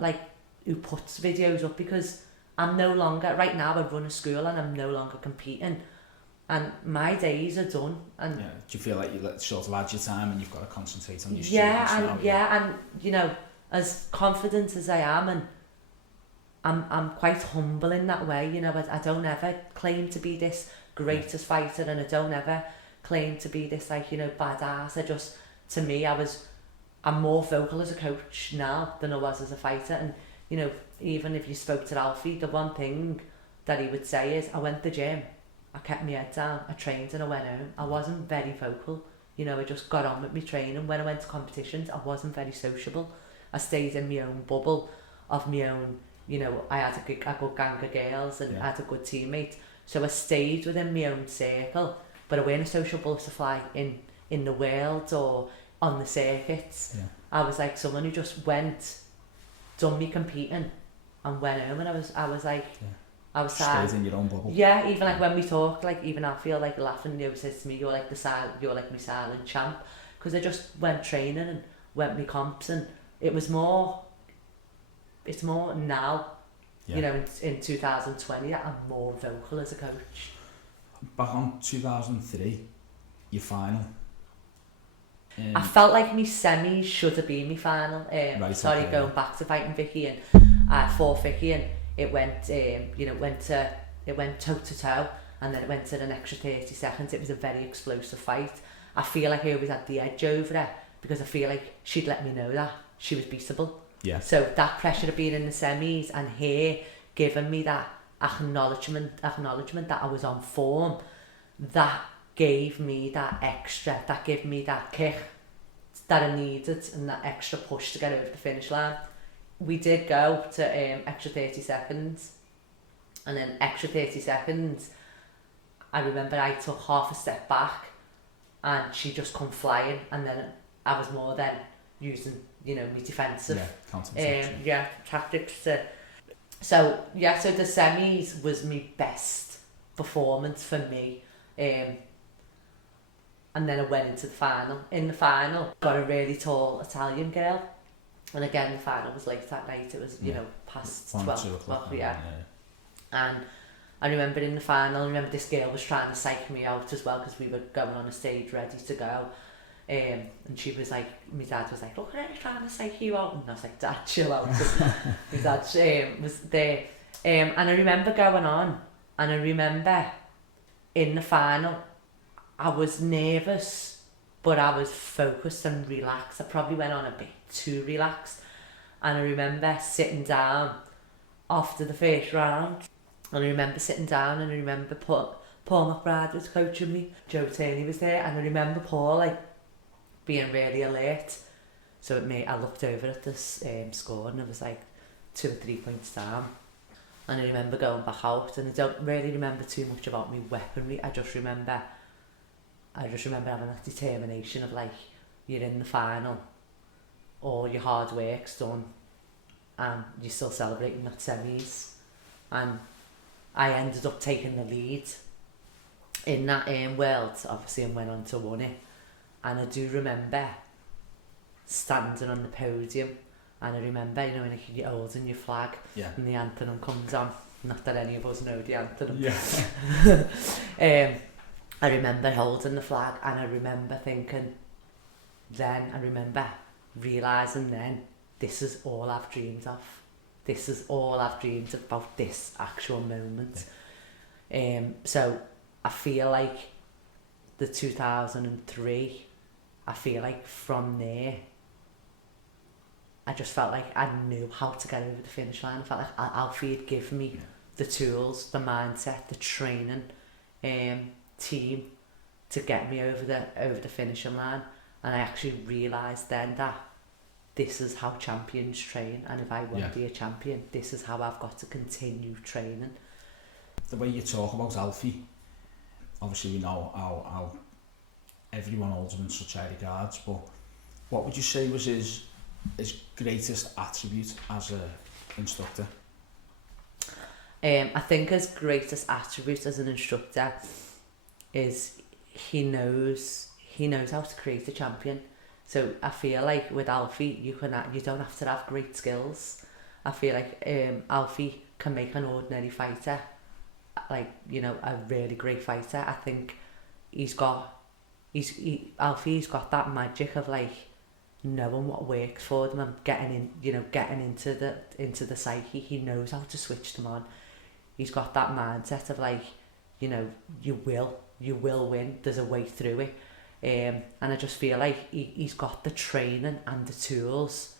like who puts videos up, because I'm no longer, right now I run a school and I'm no longer competing, and my days are done. And do you feel like you sort of had your time and you've got to concentrate on your students now? And you know, as confident as I am, and I'm quite humble in that way, you know, I don't ever claim to be this greatest fighter, and I don't ever claim to be this, like, you know, badass. To me, I'm more vocal as a coach now than I was as a fighter. And you know, even if you spoke to Alfie, the one thing that he would say is, I went to the gym, I kept my head down, I trained and I went home. I wasn't very vocal, you know, I just got on with my training. When I went to competitions, I wasn't very sociable. I stayed in my own bubble of my own you know, I had a good gang of girls and Yeah. I had a good teammate. So I stayed within my own circle, but I weren't a social butterfly in the world or on the circuits. Yeah. I was like someone who just done me competing and went home, and I was like, Yeah. I was sad. Stayed in your own bubble. Yeah, even like when we talk, like even I feel like laughing, he always says to me, you're like my silent champ, because I just went training and went me comps, and it's more now, Yeah. you know, in 2020 that I'm more vocal as a coach. Back on 2003, your final. I felt like my semis should have been my final. Right, Sorry, okay, going back to fighting Vicky, and I fought Vicky, and it went, you know, it went toe to toe, and then it went to an extra 30 seconds. It was a very explosive fight. I feel like I always had the edge over her because I feel like she'd let me know that she was beatable. Yeah. So that pressure of being in the semis and her giving me that acknowledgement that I was on form, that gave me that extra, that gave me that kick that I needed and that extra push to get over the finish line. We did go to extra 30 seconds, and then extra 30 seconds, I remember I took half a step back and she just come flying, and then I was more than using, you know, my defensive tactics to, so the semis was my best performance for me, and then I went into the final. In the final, got a really tall Italian girl, and again the final was late that night. It was, you know, past 12 o'clock, yeah. And I remember in the final, this girl was trying to psych me out as well, because we were going on a stage ready to go. And she was like, my dad was like, look at her trying to psych you out. And I was like, Dad, chill out. My dad was there. And I remember going on, and I remember in the final, I was nervous, but I was focused and relaxed. I probably went on a bit too relaxed. And I remember sitting down after the first round, and I remember sitting down, and I remember Paul McBride was coaching me, Joe Turney was there, and I remember Paul like being really alert. So I looked over at this score, and it was like 2 or 3 points down. And I remember going back out, and I don't really remember too much about my weaponry. I just remember having that determination of like, you're in the final, all your hard work's done, and you're still celebrating that semis. And I ended up taking the lead in that world, obviously, and went on to win it. And I do remember standing on the podium, and I remember, you know, when you're holding your flag, and the anthem comes on. Not that any of us know the anthem. I remember holding the flag, and I remember thinking, I remember realising then, this is all I've dreamed of. This is all I've dreamed about, this actual moment. So I feel like the 2003, I feel like from there, I just felt like I knew how to get over the finish line. I felt like Alfie had given me the tools, the mindset, the training, team to get me over the finishing line. And I actually realised then that this is how champions train, and if I want to be a champion, this is how I've got to continue training. The way you talk about Alfie, obviously we know how everyone holds him in such high regards, but what would you say was his greatest attribute as an instructor? I think his greatest attribute as an instructor is he knows how to create a champion. So I feel like with Alfie, you don't have to have great skills. I feel like Alfie can make an ordinary fighter, like, you know, a really great fighter. I think Alfie's got that magic of like knowing what works for them and getting into the psyche. He knows how to switch them on. He's got that mindset of like, you know, you will win. There's a way through it. And I just feel like he's got the training and the tools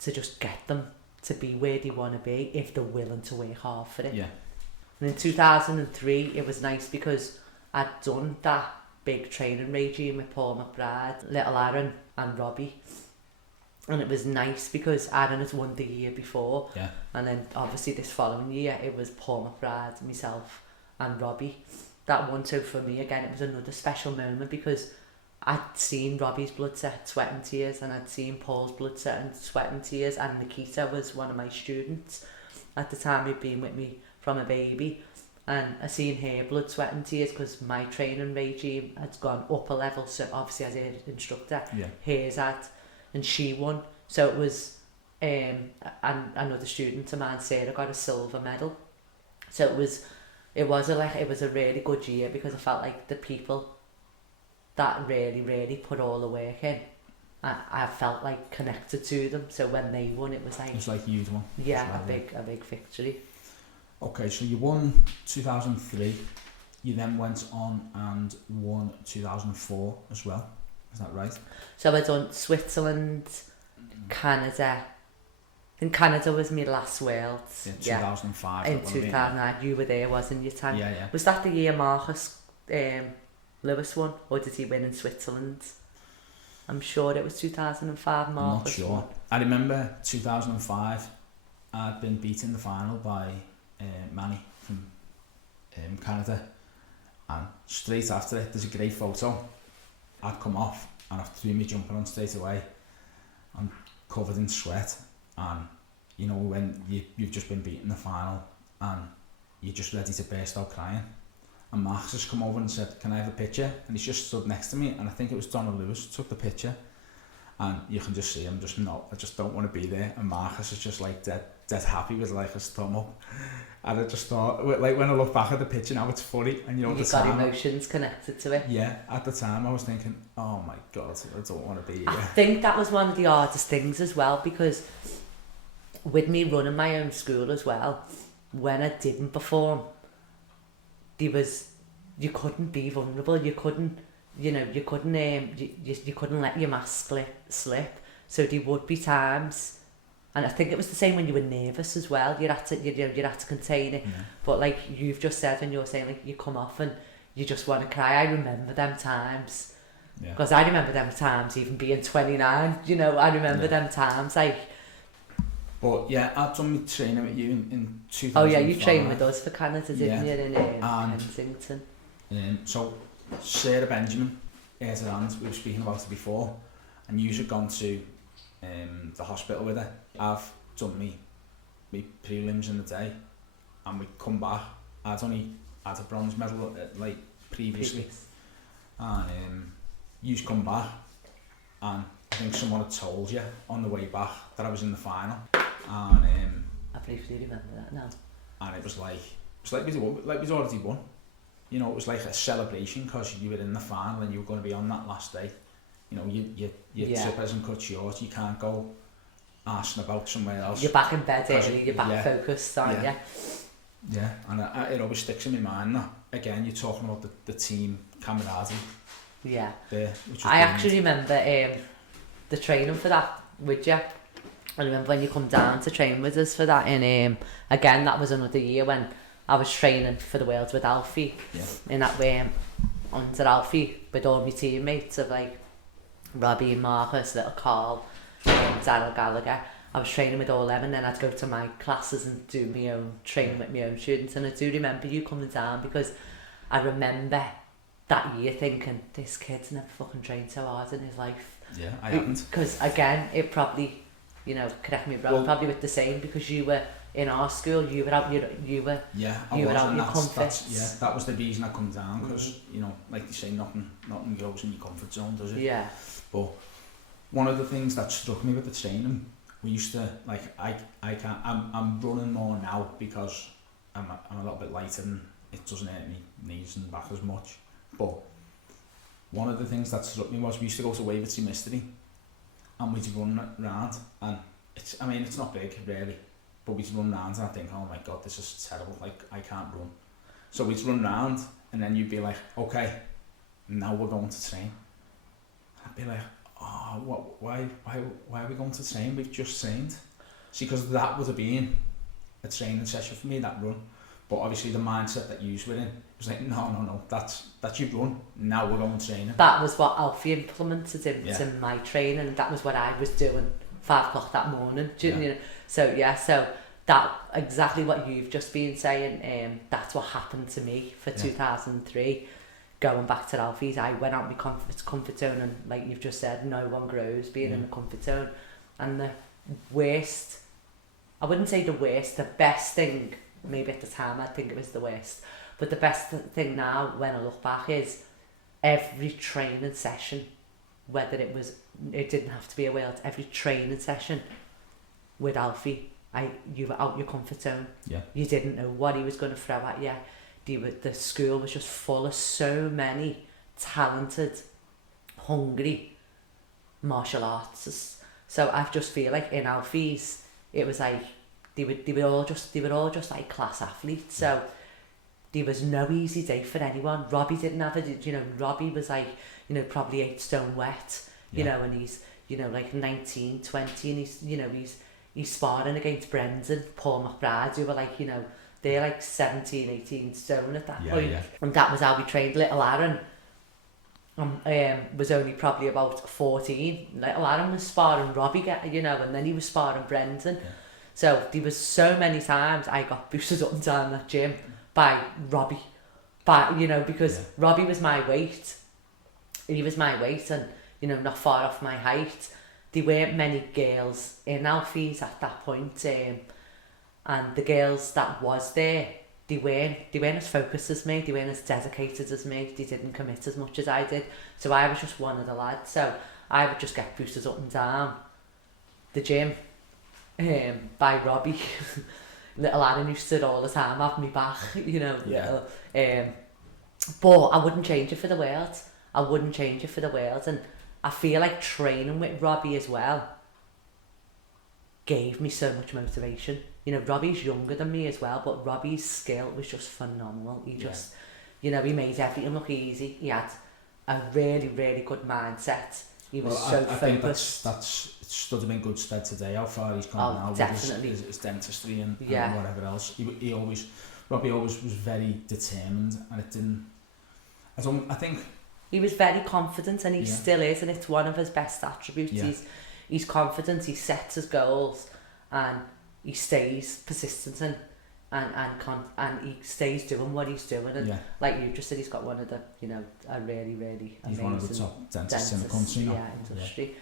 to just get them to be where they want to be if they're willing to work hard for it. Yeah. And in 2003, it was nice because I'd done that big training regime with Paul McBride, Little Aaron and Robbie. And it was nice because I'd done it one the year before. Yeah. And then obviously this following year, it was Paul McBride, myself and Robbie. That one, so for me, again, it was another special moment because I'd seen Robbie's blood, sweat and tears, and I'd seen Paul's blood, sweat and tears, and Nikita was one of my students at the time who'd been with me from a baby. And I seen her blood, sweat and tears because my training regime had gone up a level, so obviously as an instructor, hers had, and she won. So it was, and another student of mine, Sarah, got a silver medal. So it was a really good year because I felt like the people that really put all the work in, I felt like connected to them. So when they won, it was like you'd won. Yeah, a big victory. Okay, so you won 2003. You then went on and won 2004 as well. Is that right? So I done Switzerland, Canada. I think Canada was my last Worlds. Yeah, 2005. In 2009, you were there, wasn't you, Tam? Yeah. Was that the year Marcus Lewis won, or did he win in Switzerland? I'm sure it was 2005 Marcus. I'm not sure. Won. I remember 2005, I'd been beaten in the final by Manny from Canada, and straight after it, there's a great photo. I'd come off and I threw me jumping on straight away. I'm covered in sweat, and you know when you've just been beaten in the final and you're just ready to burst out crying. And Marcus has come over and said, "Can I have a picture?" And he's just stood next to me, and I think it was Donald Lewis took the picture, and you can just see him I just don't want to be there. And Marcus is just like dead happy with like his thumb up, and I just thought, like when I look back at the picture now, it's funny, and you know, you've got emotions connected to it. Yeah, at the time I was thinking, oh my god, I don't want to be here. I think that was one of the hardest things as well, because with me running my own school as well, when I didn't perform, you couldn't be vulnerable, you couldn't let your mask slip. So there would be times, and I think it was the same when you were nervous as well, you had to contain it. But like you've just said, and you're saying, like, you come off and you just want to cry. I remember them times, because I remember them times even being 29, you know, I remember them times, like. But yeah, I've done my training with you in 2005. Oh yeah, you trained with us for Canada, didn't you, in Kensington? So Sarah Benjamin, we were speaking about it before, and you had gone to the hospital with her. I've done me prelims in the day, and we come back. I'd only had a bronze medal like previously. And you've come back, and I think someone had told you on the way back that I was in the final. And I briefly remember that now. And it was like we'd already won. You know, it was like a celebration because you were in the final and you were going to be on that last day. You know, your trip isn't cut short. You can't go arsing about somewhere else. You're back in bed early. You're back focused, aren't you? Yeah, and it always sticks in my mind. That again, you're talking about the team camaraderie. Yeah. There, I actually remember the training for that with you. I remember when you come down to train with us for that, and again, that was another year when I was training for the Worlds with Alfie. In that way, under Alfie, with all my teammates of like Robbie, Marcus, little Carl, Daryl Gallagher. I was training with all them, and then I'd go to my classes and do my own training with my own students. And I do remember you coming down, because I remember that year thinking, this kid's never fucking trained so hard in his life. Yeah, I haven't. Because again, it probably, you know, correct me if I'm wrong, probably with the same, because you were in our school, you were out your comfort. That was the reason I come down, because you know, like you say, nothing goes in your comfort zone, does it? Yeah. But one of the things that struck me with the training, we used to like I'm running more now because I'm a little bit lighter and it doesn't hurt me knees and back as much. But one of the things that struck me was we used to go to Wavertree Mystery and we'd run around, and it's not big really, but we'd run around and I think, oh my god, this is terrible, like I can't run. So we'd run around and then you'd be like, okay, now we're going to train. I'd be like, oh, why are we going to train? We've just trained. See, because that would have been a training session for me, that run. But obviously the mindset that you were in was like, no, that's your run. Now we're going training. That was what Alfie implemented into my training. That was what I was doing 5 o'clock that morning. You know? So that exactly what you've just been saying. That's what happened to me for 2003. Going back to Alfie's, I went out my comfort zone, and like you've just said, no one grows being in the comfort zone. And the worst, I wouldn't say the worst, the best thing, maybe at the time I'd think it was the worst, but the best thing now when I look back is every training session, whether it didn't have to be a world, every training session with Alfie, you were out your comfort zone. Yeah. You didn't know what he was going to throw at you. The school was just full of so many talented, hungry martial artists. So I just feel like in Alfie's, it was like they were all just like class athletes. So there was no easy day for anyone. Robbie didn't have it. You know, Robbie was like, you know, probably 8 stone wet. You know, and he's, you know, like 19, 20, and he's, you know, he's sparring against Brendan, Paul McBride, who were like, you know, they're like 17, 18 stone at that point. Yeah. And that was how we trained. Little Aaron was only probably about 14. Little Aaron was sparring Robbie, you know, and then he was sparring Brendan. Yeah. So there was so many times I got boosted up and down that gym by Robbie. You know, because Robbie was my weight. He was my weight and, you know, not far off my height. There weren't many girls in Alfie's at that point. And the girls that was there, they weren't as focused as me, they weren't as dedicated as me, they didn't commit as much as I did. So I was just one of the lads. So I would just get boosted up and down the gym by Robbie. Little Aaron used to all the time have me back, you know. Yeah. But I wouldn't change it for the world. I wouldn't change it for the world. And I feel like training with Robbie as well gave me so much motivation. You know, Robbie's younger than me as well, but Robbie's skill was just phenomenal. He just, you know, he made everything look easy. He had a really, really good mindset. He was so focused. I think that's stood him in good stead today. How far he's come now definitely. With his dentistry and whatever else. Robbie always was very determined, and it didn't. I think he was very confident, and he still is, and it's one of his best attributes. Yeah. He's confident. He sets his goals, and he stays persistent and he stays doing what he's doing. And like you just said, he's got one of the, you know, a really, really amazing, he's one of the top dentists in the country now. Industry.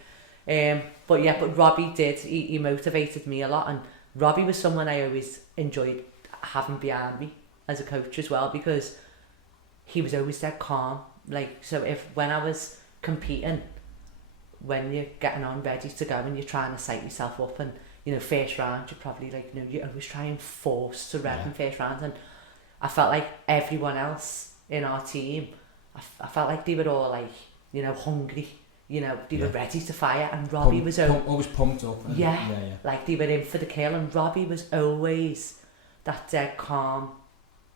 But Robbie he motivated me a lot, and Robbie was someone I always enjoyed having behind me as a coach as well, because he was always dead calm. Like, so when I was competing, when you're getting on ready to go and you're trying to psych yourself up, and you know, first round, you're probably like, you know, you always try and force to rev in first round, and I felt like everyone else in our team, I felt like they were all like, you know, hungry, you know, they were ready to fire, and Robbie was always pumped up. Like they were in for the kill, and Robbie was always that dead calm,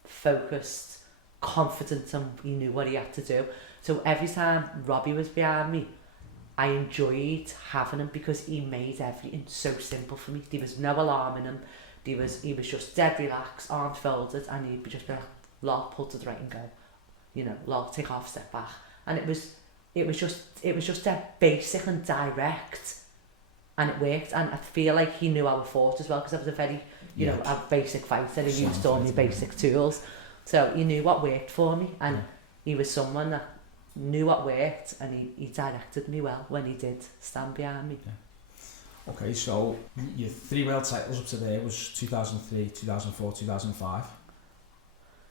focused, confident, and he knew what he had to do. So every time Robbie was behind me, I enjoyed having him, because he made everything so simple for me. There was no alarm in him. He was just dead relaxed, arms folded, and he'd just be like, lol, pull to the right and go. You know, lol, take half a step back. And it was just dead basic and direct, and it worked. And I feel like he knew how I fought as well, because I was a very, you know, a basic fighter. He used all my basic tools. So he knew what worked for me, and he was someone that knew what worked, and he directed me well when he did stand behind me. Okay, so your 3 world titles up to there was 2003, 2004, 2005.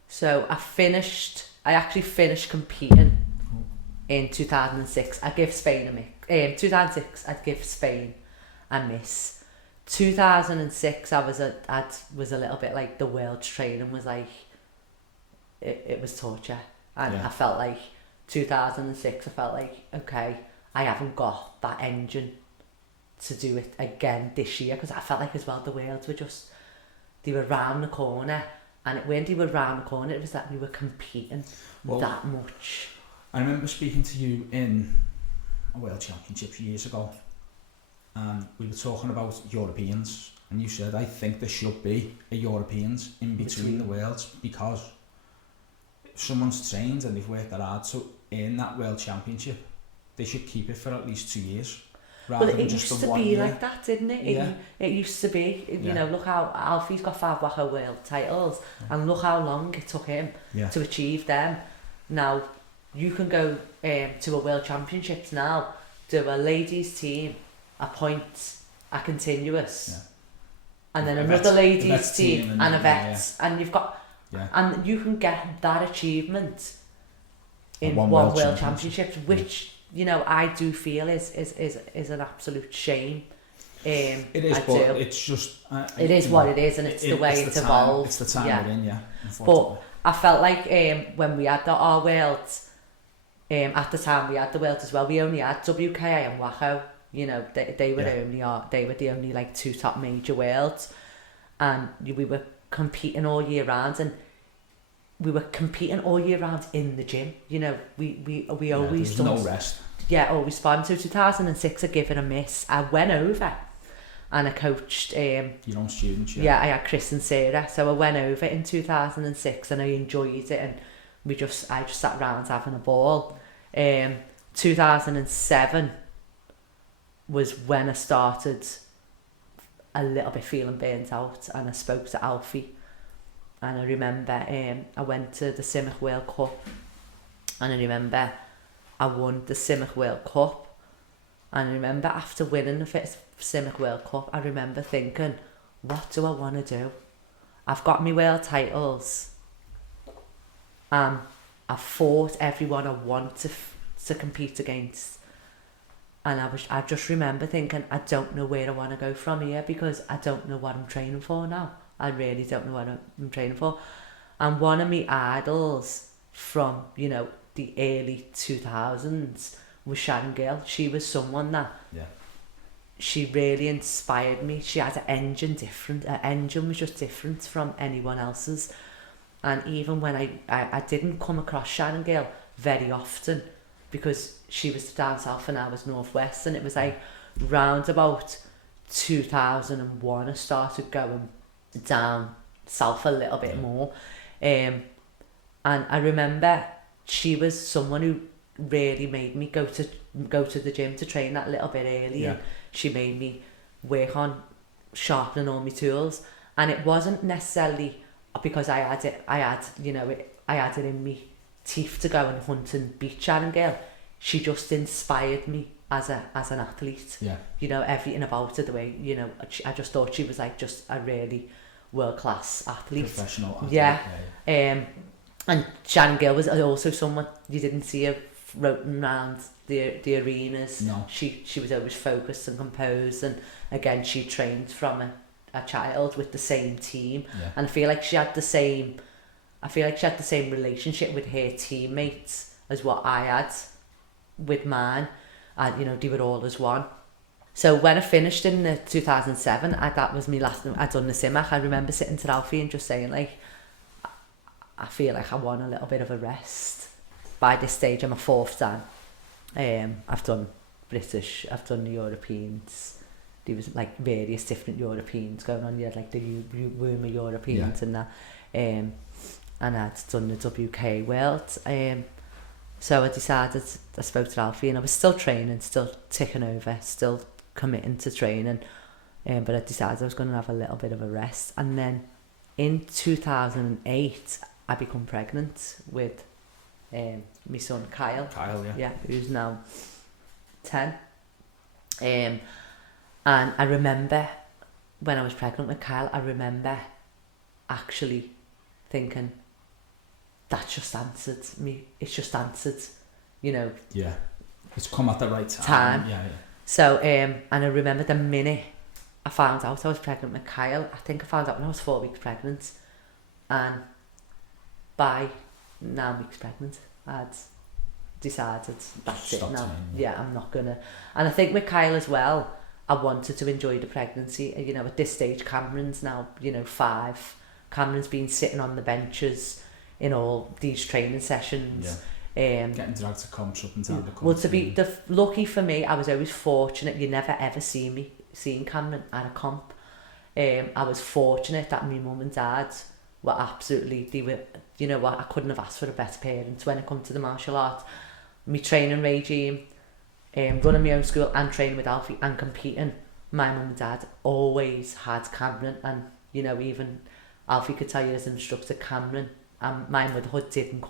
So I actually finished competing in 2006. I give Spain a miss. 2006 I'd give Spain a miss. 2006 I was a little bit like, the world training was like, it was torture, and I felt like 2006, I felt like, okay, I haven't got that engine to do it again this year, because I felt like as well the worlds were just, they were round the corner, and when they were round the corner, it was that we were competing that much. I remember speaking to you in a World Championship years ago, and we were talking about Europeans, and you said, I think there should be a Europeans in between the worlds, because if someone's trained and they've worked that hard to earn that World Championship, they should keep it for at least 2 years. rather well, than it just used the to one be year. like that, didn't it? Yeah. It used to be. You Yeah. know, look how Alfie's got 5 WACO world titles, and look how long it took him Yeah. to achieve them. Now, you can go to a World Championships now, do a ladies team, a point, a continuous, and then A another vets- ladies the vets team, team and a then, vets, and you've got, and you can get that achievement in one World Championship, which you know I do feel is an absolute shame. It is, I but do. it's just It is what it is, and it's the way it's evolved. It's the time we're in, yeah. But I felt like when we had our world, at the time we had the world as well. We only had WKA and WACO. You know, they were the only like 2 top major worlds, and we were competing all year round, and we were competing all year round in the gym. You know, we always done no rest. Yeah, always sparring. So 2006, I gave it a miss. I went over and I coached your own students. I had Chris and Sarah, so I went over in 2006 and I enjoyed it, and I just sat around having a ball. 2007 was when I started a little bit feeling burnt out, and I spoke to Alfie, and I remember I went to the Simic World Cup, and I remember I won the Simic World Cup, and I remember after winning the first Simic World Cup, I remember thinking, what do I want to do? I've got my world titles, I've fought everyone I want to compete against, and I just remember thinking, I don't know where I want to go from here, because I don't know what I'm training for now. I really don't know what I'm training for. And one of my idols from, you know, the early 2000s was Sharon Gill. She was someone that she really inspired me. She had an engine different. Her engine was just different from anyone else's. And even when I didn't come across Sharon Gill very often, because she was down south and I was northwest, and it was like round about 2001 I started going down south a little bit more, and I remember she was someone who really made me go to the gym to train that little bit early, and she made me work on sharpening all my tools, and it wasn't necessarily because I had it in me teeth to go and hunt and beat Sharon Gill. She just inspired me as an athlete. You know, everything about her, the way, you know, I just thought she was like just a really world-class athlete. Professional athlete. And Sharon Gill was also someone you didn't see her floating around the arenas. No. She was always focused and composed, and again she trained from a child with the same team, and I feel like she had the same relationship with her teammates as what I had with mine. You know, they were all as one. So when I finished in the 2007, that was my last. I'd done the Simac. I remember sitting to Alfie and just saying, like, I feel like I want a little bit of a rest. By this stage, I'm a 4th dan. I've done British, I've done the Europeans. There was like various different Europeans going on. You had like the Wuma Europeans and that. And I'd done the WK World. So I decided, I spoke to Alfie, and I was still training, still ticking over, still committing to training. But I decided I was going to have a little bit of a rest. And then in 2008, I become pregnant with my son Kyle. Yeah, who's now 10. And I remember when I was pregnant with Kyle, I remember actually thinking, that's just answered me. It's just answered, you know. Yeah, it's come at the right time. Yeah. So, and I remember the minute I found out I was pregnant with Kyle, I think I found out when I was 4 weeks pregnant, and by 9 weeks pregnant, I'd decided that's it now. Yeah, I'm not gonna. And I think with Kyle as well, I wanted to enjoy the pregnancy. You know, at this stage, Cameron's now, you know, 5. Cameron's been sitting on the benches in all these training sessions. Getting dragged to comps up and down the comps. Well, to be lucky for me, I was always fortunate. You never ever seen Cameron at a comp. I was fortunate that my mum and dad were absolutely, they were, you know what, I couldn't have asked for a better parents when it come to the martial art. My training regime, running my own school and training with Alfie and competing, my mum and dad always had Cameron, and you know, even Alfie could tell you as an instructor, Cameron, my motherhood didn't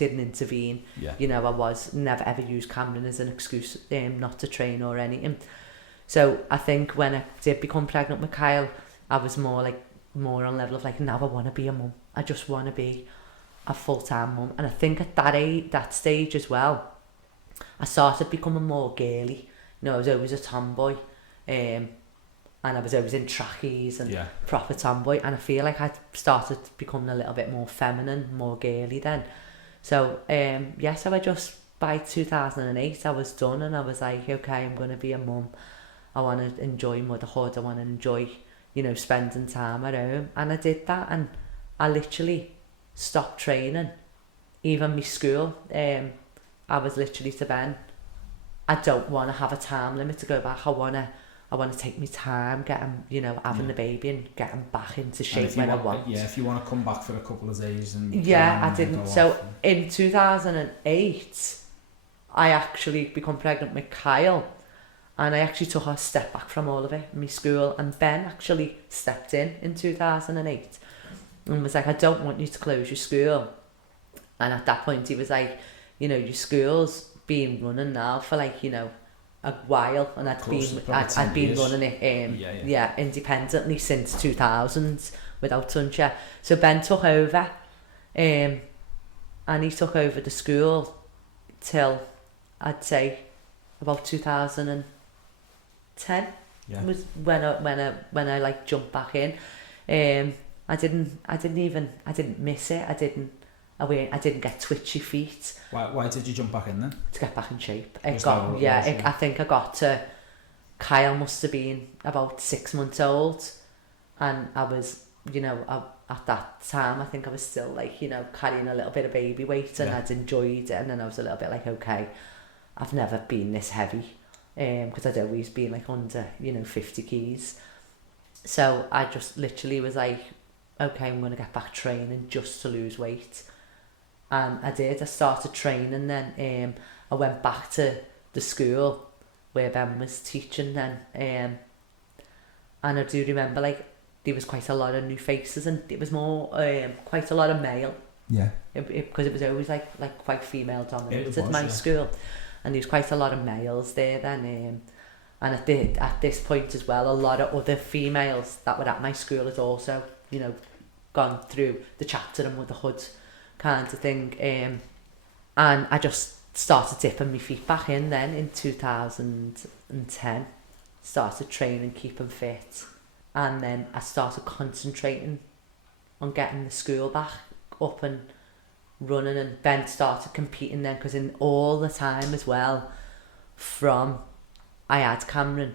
intervene. Yeah. You know, I was never ever used Cameron as an excuse not to train or anything. So I think when I did become pregnant with Kyle, I was more on level of like, now I want to be a mum. I just want to be a full-time mum. And I think at that stage as well, I started becoming more girly. You know, I was always a tomboy, and I was always in trackies and proper tomboy. And I feel like I started becoming a little bit more feminine, more girly then. So so I just, by 2008, I was done, and I was like, okay, I'm going to be a mum. I want to enjoy motherhood. I want to enjoy, you know, spending time at home. And I did that, and I literally stopped training. Even my school, I was literally to Ben, I don't want to have a time limit to go back. I want to take my time, having the baby and getting back into shape when I want. Yeah, if you want to come back for a couple of days and I didn't. So in 2008, I actually become pregnant with Kyle, and I actually took a step back from all of it, my school, and Ben actually stepped in 2008 and was like, I don't want you to close your school. And at that point he was like, you know, your school's been running now for like, you know, a while, and I'd been running it independently since 2000 without Sunshine. So Ben took over, and he took over the school till I'd say about 2010 was when I like jumped back in. I didn't miss it. I didn't get twitchy feet. Why did you jump back in then? To get back in shape. I think I got to, Kyle must have been about 6 months old, and I was, you know, at that time I think I was still like, you know, carrying a little bit of baby weight, and I'd enjoyed it, and then I was a little bit like, okay, I've never been this heavy, because I'd always been like under, you know, 50 keys. So I just literally was like, okay, I'm going to get back training just to lose weight. And I did. I started training then. I went back to the school where Ben was teaching then. And I do remember, like, there was quite a lot of new faces, and it was more quite a lot of male. Yeah. Because it was always like quite female dominated, my school. And there was quite a lot of males there then. And at this point as well, a lot of other females that were at my school had also, you know, gone through the chapter and motherhood kind of thing. And I just started dipping my feet back in then in 2010. Started training, keeping fit. And then I started concentrating on getting the school back up and running, and Ben started competing then, because in all the time as well, from I had Cameron,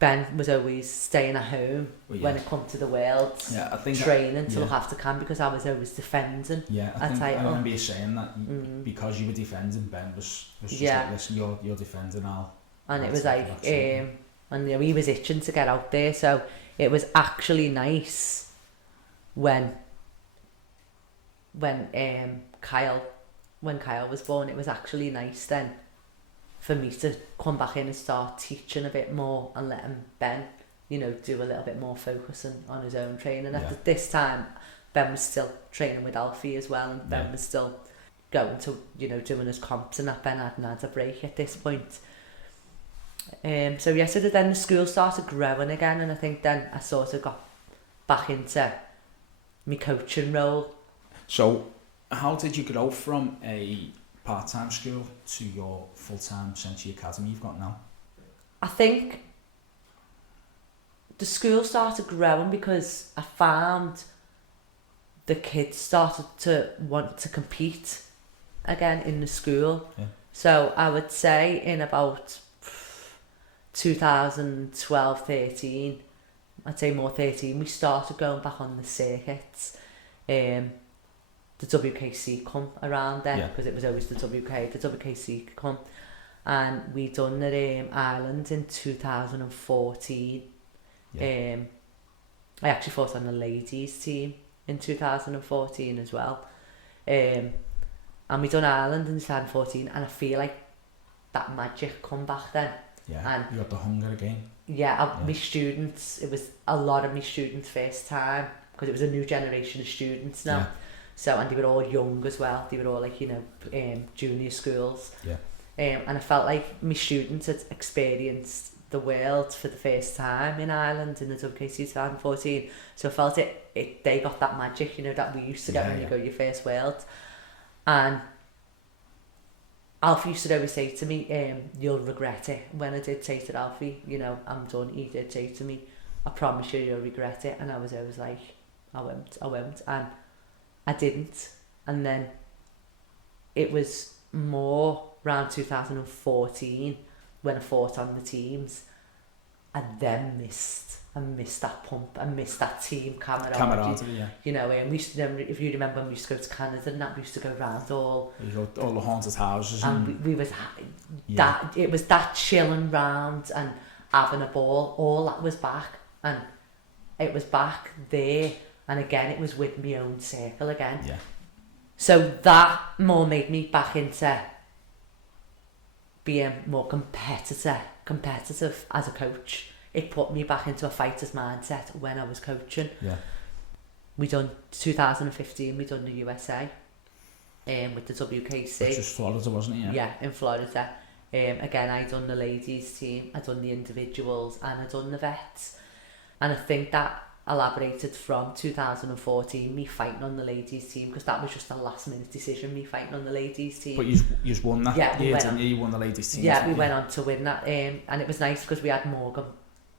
Ben was always staying at home when it come to the Worlds, I think training to look after Cam, because I was always defending. I remember you saying that because you were defending, Ben was just like, listen, you're defending now. And it was like, and you know, he was itching to get out there, so it was actually nice when Kyle was born. It was actually nice then for me to come back in and start teaching a bit more and letting Ben, you know, do a little bit more focusing on his own training. At this time, Ben was still training with Alfie as well, and Ben was still going to, you know, doing his comps, and that Ben hadn't had a break at this point. Then the school started growing again, and I think then I sort of got back into my coaching role. So how did you grow from a part-time school to your full-time Senshi Academy you've got now? I think the school started growing because I found the kids started to want to compete again in the school. So I would say in about 2012-13, I'd say more 13, we started going back on the circuits. The WKC come around then, because it was always the WKC come, and we done the Ireland in 2014. I actually fought on the ladies team in 2014 as well, and we done Ireland in 2014, and I feel like that magic come back then. Yeah, and you got the hunger again. My students, it was a lot of my students' first time, because it was a new generation of students now. Yeah. So, and they were all young as well. They were all like, junior schools. Yeah. And I felt like my students had experienced the world for the first time in Ireland in the WKC 2014. So I felt they got that magic, that we used to get when you go your first world. And Alfie used to always say to me, you'll regret it. When I did say to Alfie, I'm done, he did say to me, I promise you'll regret it. And I was always like, I won't. And I didn't. And then it was more around 2014 when I fought on the teams. I then missed that pump. I missed that team camaraderie. And we used to, if you remember, we used to go to Canada and that, we used to go around all the haunted houses. And we was that, it was that chilling round and having a ball, all that was back. And it was back there. And again, it was with my own circle again. Yeah. So that more made me back into being more competitive as a coach. It put me back into a fighter's mindset when I was coaching. Yeah. We done 2015, we done the USA with the WKC. Which was Florida, wasn't it? Yeah, in Florida. Again, I done the ladies team, I done the individuals, and I done the vets. And I think that elaborated from 2014, me fighting on the ladies team, because that was just a last minute decision, me fighting on the ladies team. But you won that. Yeah, you won the ladies team. Yeah, we went on to win that, and it was nice because we had Morgan,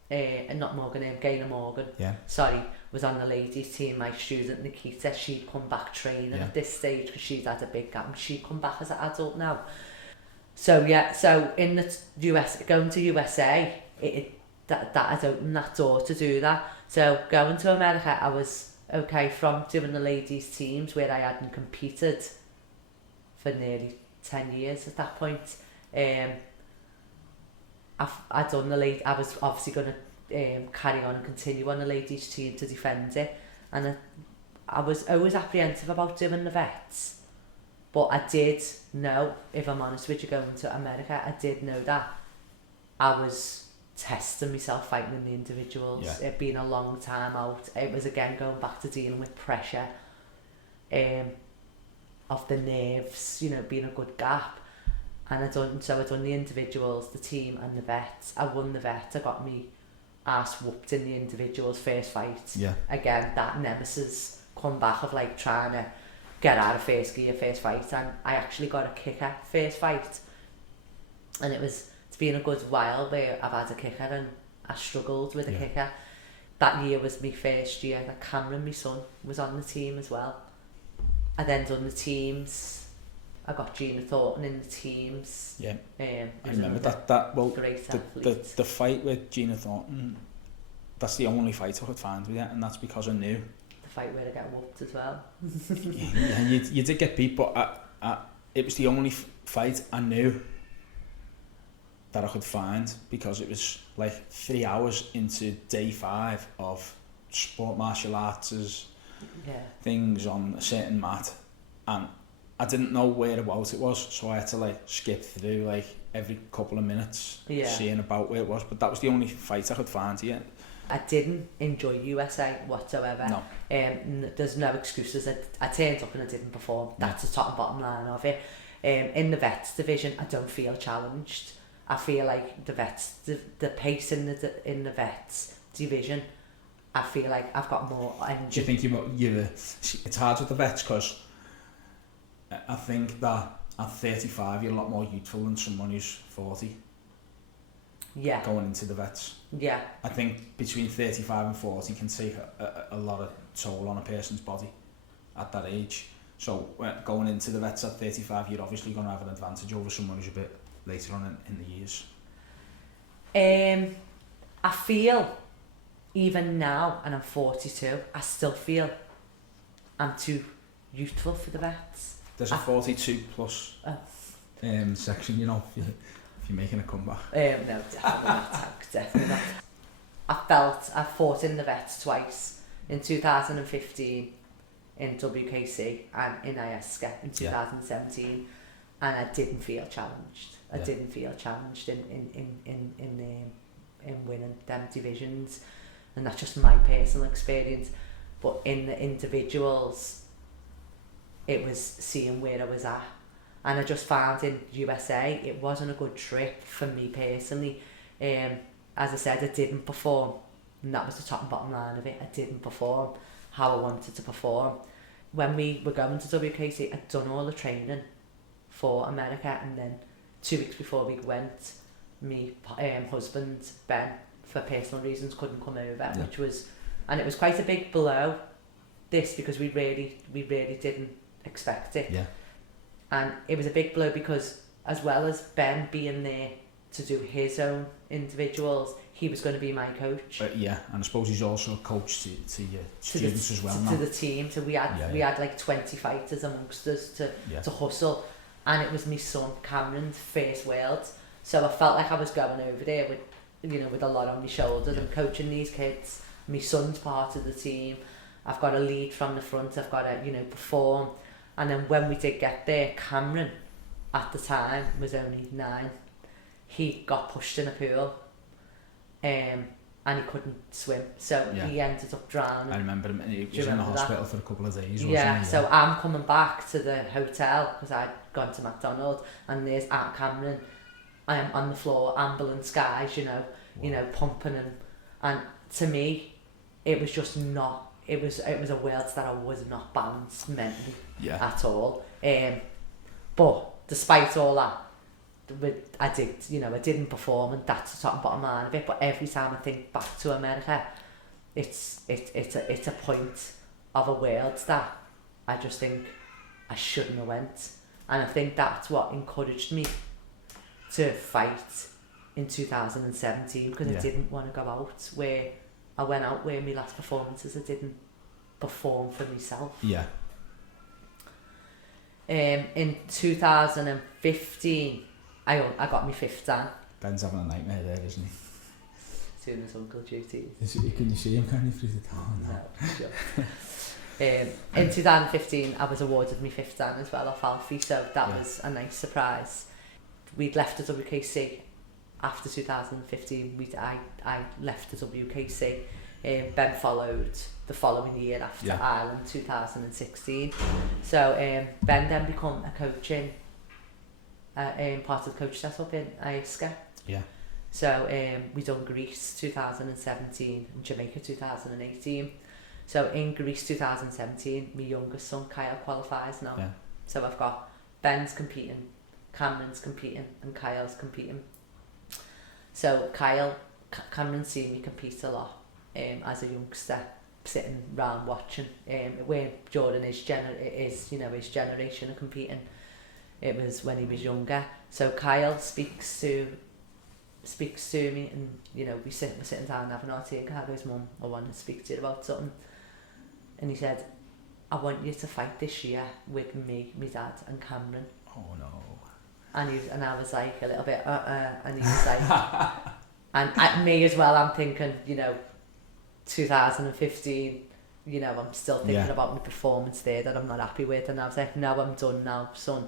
Gaynor Morgan. Yeah. Sorry, was on the ladies team. My student Nikita, she'd come back training at this stage because she's had a big gap, and she'd come back as an adult now. So in the US, going to USA, that had opened that door to do that. So going to America, I was okay from doing the ladies teams where I hadn't competed for nearly 10 years at that point. I'd done I was obviously going to carry on and continue on the ladies team to defend it, and I was always apprehensive about doing the vets, but I did know, if I'm honest with you, going to America, I did know that I was testing myself fighting in the individuals. Yeah. It being a long time out, it was again going back to dealing with pressure of the nerves, being a good gap. And I done the individuals, the team and the vets. I won the vets. I got me ass whooped in the individuals first fight. Yeah. Again, that nemesis come back of like trying to get out of first gear first fight, and I actually got a kicker first fight. And it's been a good while where I've had a kicker and I struggled with a kicker. That year was my first year that Cameron, my son, was on the team as well. I then done the teams. I got Gina Thornton in the teams. Yeah. I remember that. Well, great the fight with Gina Thornton, that's the only fight I could find with it, and that's because I knew. The fight where I got whooped as well. Yeah, you did get beat, but it was the only fight I knew that I could find, because it was like 3 hours into day 5 of sport martial arts things on a certain mat, and I didn't know whereabouts it was, so I had to like skip through like every couple of minutes seeing about where it was, but that was the only fight I could find yet. I didn't enjoy USA whatsoever. No. There's no excuses. I turned up and I didn't perform. That's the top and bottom line of it. In the vets division, I don't feel challenged. I feel like the vets, the pace in the vets division, I feel like I've got more energy. Do you think it's hard with the vets because I think that at 35 you're a lot more youthful than someone who's 40. Yeah. Going into the vets. Yeah. I think between 35 and 40 can take a lot of toll on a person's body at that age. So going into the vets at 35, you're obviously going to have an advantage over someone who's a bit later on in the years. I feel, even now, and I'm 42, I still feel I'm too youthful for the vets. There's a 42 plus section, if you're making a comeback. No, definitely not. I fought in the vets twice, in 2015 in WKC and in ISCA in 2017. and I didn't feel challenged. I Yeah. didn't feel challenged in winning them divisions, and that's just my personal experience. But in the individuals, it was seeing where I was at, and I just found in USA it wasn't a good trip for me personally. As I said, I didn't perform, and that was the top and bottom line of it. I didn't perform how I wanted to perform. When we were going to WKC, I'd done all the training for America, and then 2 weeks before we went, me husband Ben, for personal reasons, couldn't come over, Yeah. which was, and it was quite a big blow, this, because we really didn't expect it. Yeah. And it was a big blow because, as well as Ben being there to do his own individuals, he was going to be my coach. Yeah, and I suppose he's also a coach to your students as well now. To the team. So we had like 20 fighters amongst us to hustle, and it was my son Cameron's first Worlds. So I felt like I was going over there with a lot on my shoulders. I'm coaching these kids. My son's part of the team. I've got to lead from the front. I've got to perform. And then when we did get there, Cameron at the time was only 9. He got pushed in a pool, and he couldn't swim, so he ended up drowning. I remember him. He was in the hospital for a couple of days. Wasn't he? So I'm coming back to the hotel because I'd gone to McDonald's, and there's Aunt Cameron. I'm on the floor, ambulance guys, pumping and to me, it was just not. It was a world that I was not balanced mentally at all. But despite all that, I didn't perform, and that's the top and bottom line of it. But every time I think back to America, it's a point of a world that I just think I shouldn't have went, and I think that's what encouraged me to fight in 2017, because I didn't want to go out where I went out where my last performances I didn't perform for myself. Yeah. In 2015, I got my 5th dan. Ben's having a nightmare there, isn't he? Doing his uncle duties. Can you see him? Can you through the door? No, sure. In 2015, I was awarded my 5th dan as well off Alfie, so that was a nice surprise. We'd left the WKC after 2015. I left the WKC. Ben followed the following year after Ireland 2016. So Ben then became a coaching part of the coach setup in ISCA. Yeah. So we done Greece 2017 and Jamaica 2018. So in Greece 2017, my youngest son Kyle qualifies now. Yeah. So I've got Ben's competing, Cameron's competing, and Kyle's competing. So Cameron's seen me compete a lot as a youngster, sitting round watching. Where Jordan is his generation of competing. It was when he was younger. So Kyle speaks to me, and we're sitting down having our tea, and Kyle goes, "Mum, I want to speak to you about something." And he said, "I want you to fight this year with me, my dad, and Cameron." Oh no. And I was like a little bit and he was like and at me as well, I'm thinking 2015, I'm still thinking about my performance there that I'm not happy with, and I was like, "No, I'm done now, son."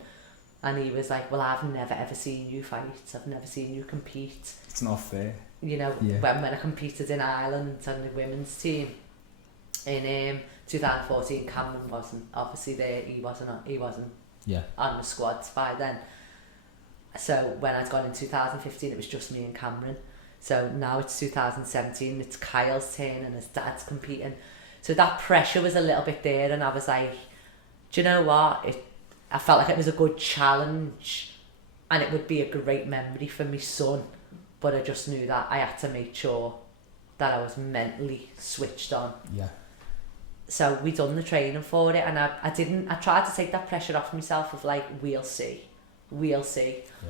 And he was like, "Well, I've never ever seen you fight. I've never seen you compete. It's not fair." When I competed in Ireland on the women's team in 2014, Cameron wasn't obviously there. He wasn't on the squads by then. So when I'd gone in 2015, it was just me and Cameron. So now it's 2017, it's Kyle's turn and his dad's competing. So that pressure was a little bit there, and I was like, do you know what? I felt like it was a good challenge, and it would be a great memory for my son. But I just knew that I had to make sure that I was mentally switched on. Yeah. So we done the training for it, and I tried to take that pressure off myself of like, we'll see. Yeah.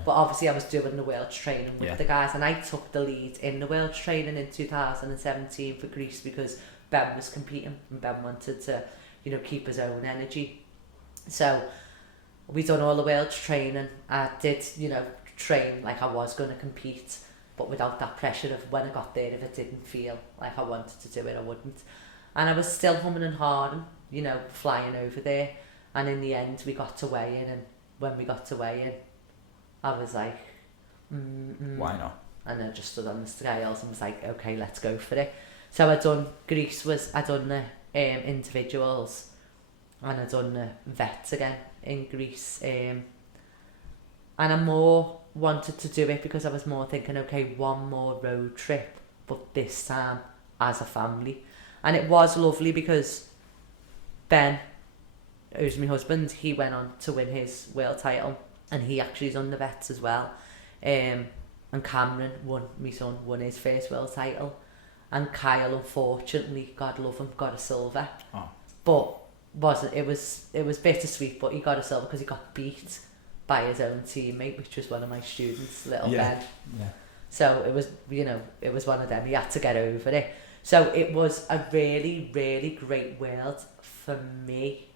But obviously I was doing the World's training with the guys, and I took the lead in the World's training in 2017 for Greece because Ben was competing and Ben wanted to, keep his own energy. So we done all the World's training. I did, train like I was going to compete, but without that pressure of when I got there, if I didn't feel like I wanted to do it, I wouldn't. And I was still humming and hawing, flying over there. And in the end, we got to weigh in, and when we got to weigh-in, I was like, Why not? And I just stood on the scales and was like, okay, let's go for it. So I done the individuals, and I done the vets again in Greece. And I more wanted to do it because I was more thinking, okay, one more road trip, but this time as a family. And it was lovely because Ben, who's my husband, he went on to win his world title, and he actually's on the vets as well. And Cameron, my son, won his first world title, and Kyle, unfortunately, God love him, got a silver. Oh. But it was bittersweet, but he got a silver because he got beat by his own teammate, which was one of my students, little Ben. Yeah. So it was, it was one of them. He had to get over it. So it was a really, really great world for me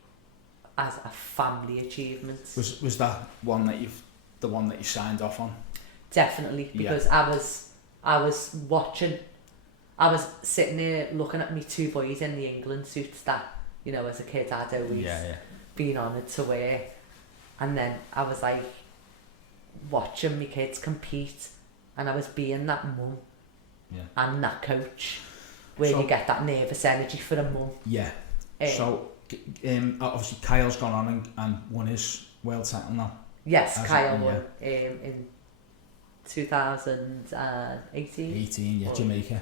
as a family achievement. Was that one that the one that you signed off on? Definitely, because I was watching, I was sitting there looking at me two boys in the England suits that, as a kid I'd always been honoured to wear. And then I was like watching my kids compete, and I was being that mum and that coach, where you get that nervous energy for a mum. Yeah. So obviously Kyle's gone on and won his world title now. Yes, Kyle won in 2018. 18, Jamaica.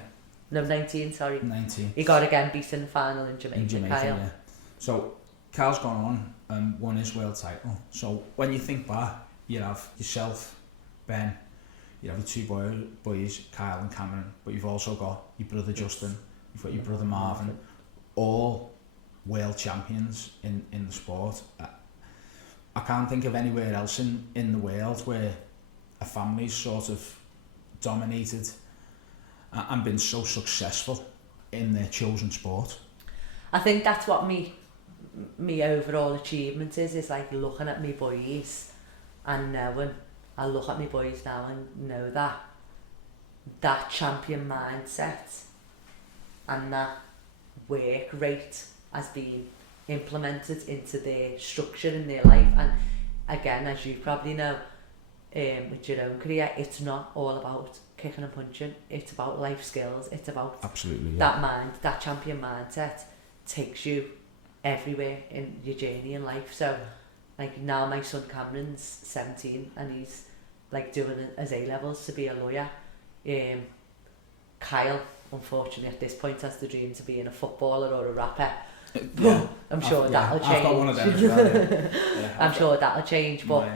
No, 19, sorry. 19. He got again beat in the final in Jamaica, Kyle. Yeah. So Kyle's gone on and won his world title. So when you think back, you have yourself, Ben, you have your two boys, Kyle and Cameron, but you've also got your brother Justin, you've got your brother Marvin, all world champions in the sport. I can't think of anywhere else in the world where a family's sort of dominated and been so successful in their chosen sport. I think that's what me overall achievement is like looking at me boys and knowing, I look at me boys now and know that champion mindset and that work rate has been implemented into their structure in their life. And again, as you probably know, with your own career, it's not all about kicking and punching, it's about life skills, it's about that champion mindset takes you everywhere in your journey in life. So like now my son Cameron's 17 and he's like doing his A-levels to be a lawyer. Kyle, unfortunately at this point, has the dream to being a footballer or a rapper. I'm sure that'll change. I've got one of them as well, I'm sure that'll change, but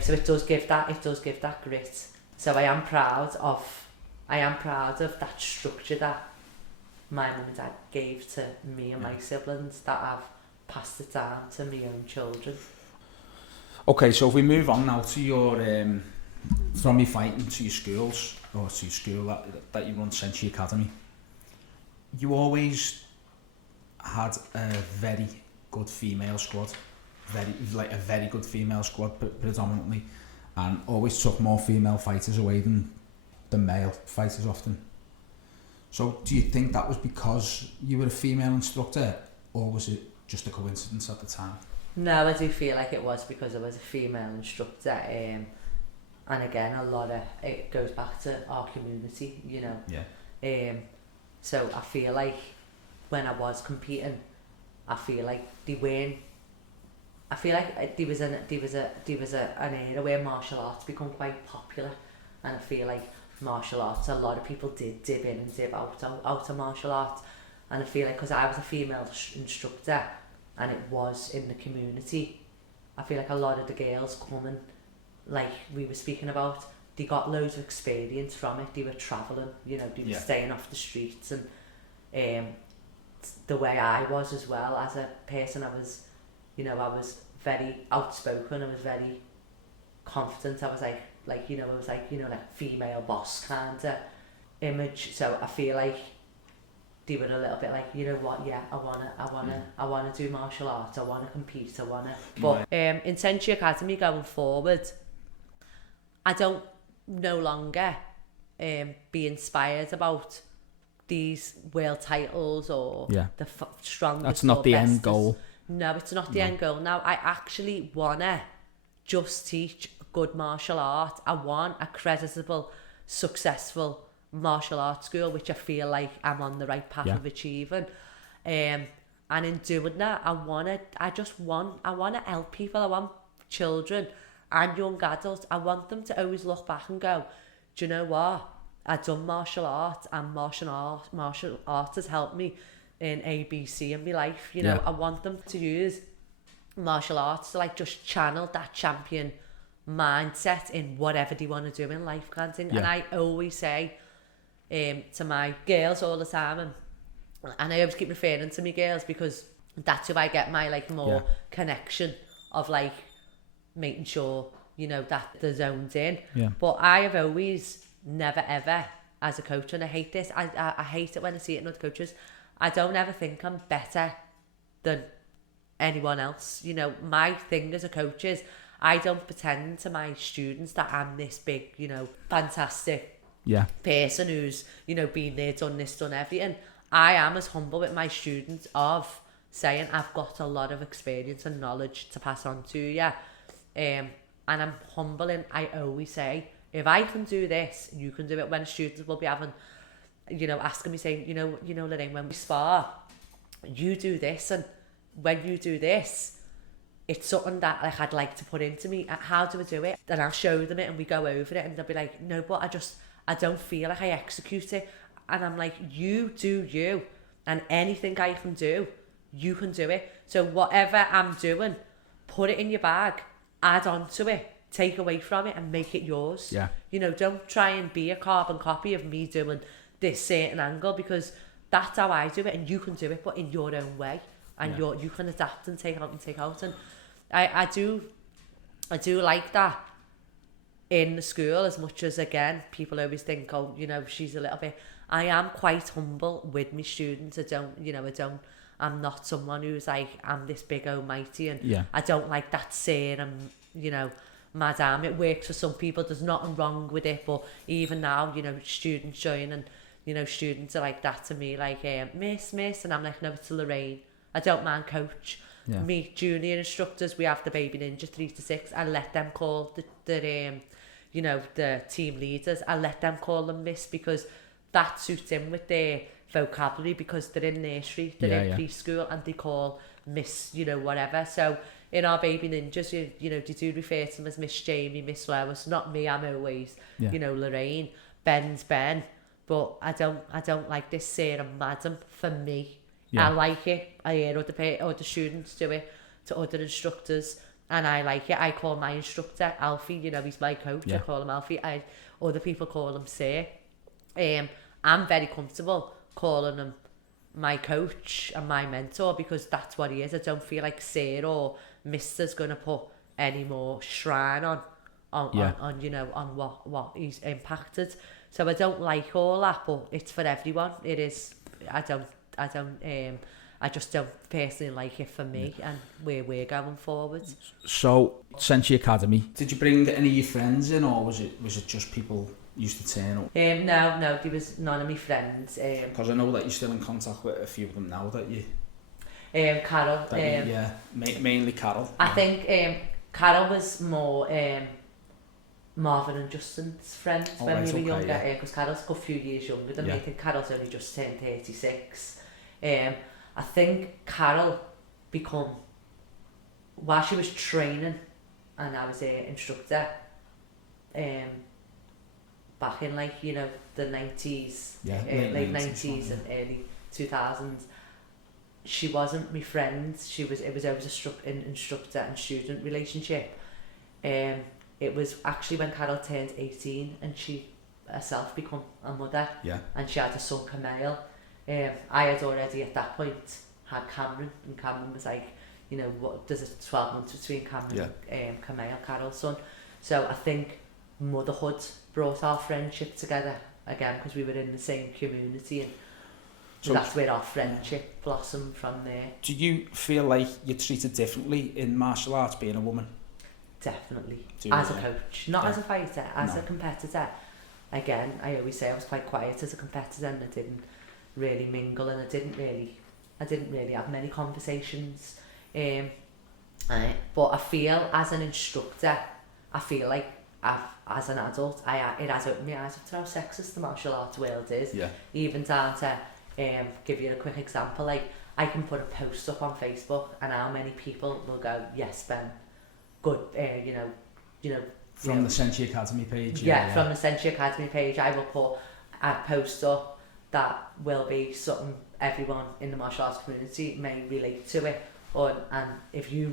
so it does give that grit. So I am proud of that structure that my mum and dad gave to me and my siblings, that I've passed it down to my own children. Okay, so if we move on now to your from your fighting to your schools, or to your school that you run, Senshi Academy, you always had a very good female squad, a very good female squad predominantly, and always took more female fighters away than male fighters often. So do you think that was because you were a female instructor, or was it just a coincidence at the time? No, I do feel like it was because I was a female instructor, and again, a lot of it goes back to our community, so I feel like when I was competing, I feel like there was an era where martial arts become quite popular, and I feel like martial arts, a lot of people did dip in and dip out of martial arts, and I feel like because I was a female instructor and it was in the community, I feel like a lot of the girls coming, like we were speaking about, they got loads of experience from it. They were travelling, they were staying off the streets, and the way I was as well as a person, I was very outspoken, I was very confident, I was like female boss kind of image. So I feel like they were a little bit like, I wanna do martial arts, I wanna compete, I wanna. But in Senshi Academy going forward, I don't no longer be inspired about these world titles or the strongest. That's not the end goal. No, it's not the end goal. Now I actually wanna just teach good martial art. I want a creditable, successful martial arts school, which I feel like I'm on the right path of achieving. And in doing that, I want to help people. I want children and young adults. I want them to always look back and go, do you know what? I've done martial art, and martial art has helped me in ABC in my life. You know, I want them to use martial arts to like just channel that champion mindset in whatever they want to do in life, kind of thing. And I always say to my girls all the time, and I always keep referring to my girls because that's who I get my like more connection of, like making sure, you know, that they're zoned in. But I have always never ever, as a coach, and I hate this, I hate it when I see it in other coaches, I don't ever think I'm better than anyone else. You know, my thing as a coach is I don't pretend to my students that I'm this big, you know, fantastic person who's, you know, been there, done this, done everything. I am as humble with my students of saying I've got a lot of experience and knowledge to pass on to you. And I'm humble, and I always say, if I can do this, you can do it. When students will be having, you know, asking me, saying, you know, Lorraine, when we spar, you do this, and when you do this, it's something that like I'd like to put into me. How do I do it? And I'll show them it, and we go over it, and they'll be like, no, but I don't feel like I execute it. And I'm like, you do you, and anything I can do, you can do it. So whatever I'm doing, put it in your bag, add on to it, take away from it, and make it yours. You know, don't try and be a carbon copy of me doing this certain angle, because that's how I do it, and you can do it, but in your own way, and you can adapt and take out. And I do like that in the school, as much as, again, people always think, oh, you know, she's a little bit. I am quite humble with my students. I'm not someone who's like, I'm this big almighty, and I don't like that saying, you know, madam. It works for some people, there's nothing wrong with it, but even now, you know, students join, and, you know, students are like that to me, like, miss, and I'm like, no, it's Lorraine. I don't mind coach. Me junior instructors, we have the baby ninja 3 to 6. I let them call the you know, the team leaders, I let them call them miss, because that suits in with their vocabulary, because they're in nursery, they're in preschool, and they call miss, you know, whatever. So in our baby ninjas, you know, they do refer to them as Miss Jamie, Miss Lois. Not me, I'm always, you know, Lorraine. Ben's Ben. But I don't like this saying madam for me. I like it. I hear other students do it to other instructors, and I like it. I call my instructor Alfie, you know, he's my coach. I call him Alfie. Other people call him Sir. I'm very comfortable calling him my coach and my mentor, because that's what he is. I don't feel like Sir or Mister's gonna put any more shrine on you know, on what he's impacted. So I don't like all that, but it's for everyone. It is. I just don't personally like it for me and where we're going forward. So, Senshi Academy, did you bring any of your friends in, or was it just people used to turn up? No, there was none of my friends. Because I know that you're still in contact with a few of them now, that you... Carol. Mainly Carol. I think Carol was more Marvin and Justin's friend when we were younger, because Carol's a good few years younger than me. I think Carol's only just turned 36. I think Carol while she was training and I was an instructor, back in, like, you know, the 90s, late 90s and early 2000s, she wasn't my friend. It was always an instructor and student relationship. It was actually when Carol turned 18 and she herself become a mother, and she had a son, Camille. I had already at that point had Cameron, and Cameron was like, you know, there's a 12 months between Cameron and Camille, Carol's son. So I think motherhood brought our friendship together again, because we were in the same community, and so that's where our friendship blossomed from there. Do you feel like you're treated differently in martial arts being a woman? Definitely. As a coach, not as a fighter, as a competitor. Again, I always say I was quite quiet as a competitor, and I didn't really mingle, and I didn't really have many conversations. But I feel as an instructor, I feel like as an adult, it has opened my eyes up to how sexist the martial arts world is. Yeah. Even down to, give you a quick example, like I can put a post up on Facebook and how many people will go, yes Ben, good, From the Senshi Academy page. From the Senshi Academy page, I will put a post up that will be something everyone in the martial arts community may relate to it. And if you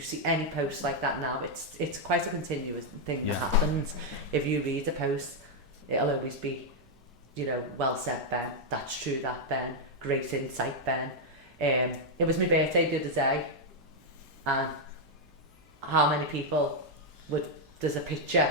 see any posts like that now, it's quite a continuous thing that happens. If you read a post, it'll always be, well said Ben, that's true that Ben, great insight Ben. It was my birthday the other day, and how many people there's a picture,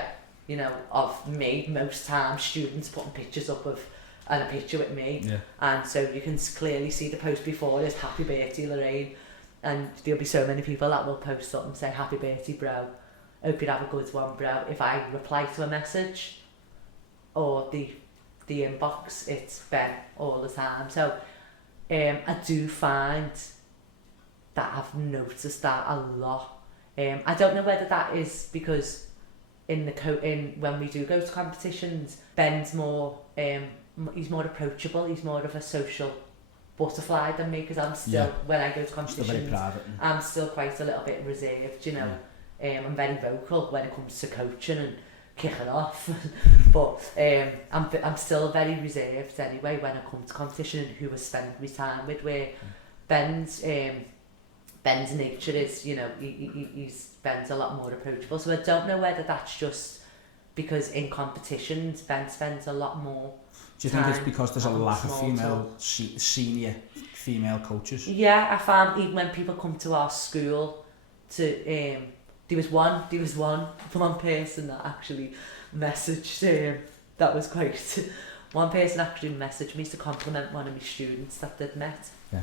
of me, most times students putting pictures up of, and a picture with me, and so you can clearly see the post before is happy birthday Lorraine, and there'll be so many people that will post something and say happy birthday bro, hope you have a good one bro. If I reply to a message or the inbox, it's Ben all the time. So I do find that I've noticed that a lot. I don't know whether that is because when we do go to competitions, Ben's more he's more approachable, he's more of a social butterfly than me, because I'm still, when I go to competitions, still very private. I'm still quite a little bit reserved, I'm very vocal when it comes to coaching and kicking off, but I'm still very reserved anyway when I come to competition, and who I spend my time with, where Ben's nature is, Ben's a lot more approachable. So I don't know whether that's just because in competitions Ben spends a lot more. Do you think it's because there's a lack of senior female coaches? Yeah, I found even when people come to our school, there was one person that actually messaged, that was quite, one person actually messaged me to compliment one of my students that they'd met. Yeah.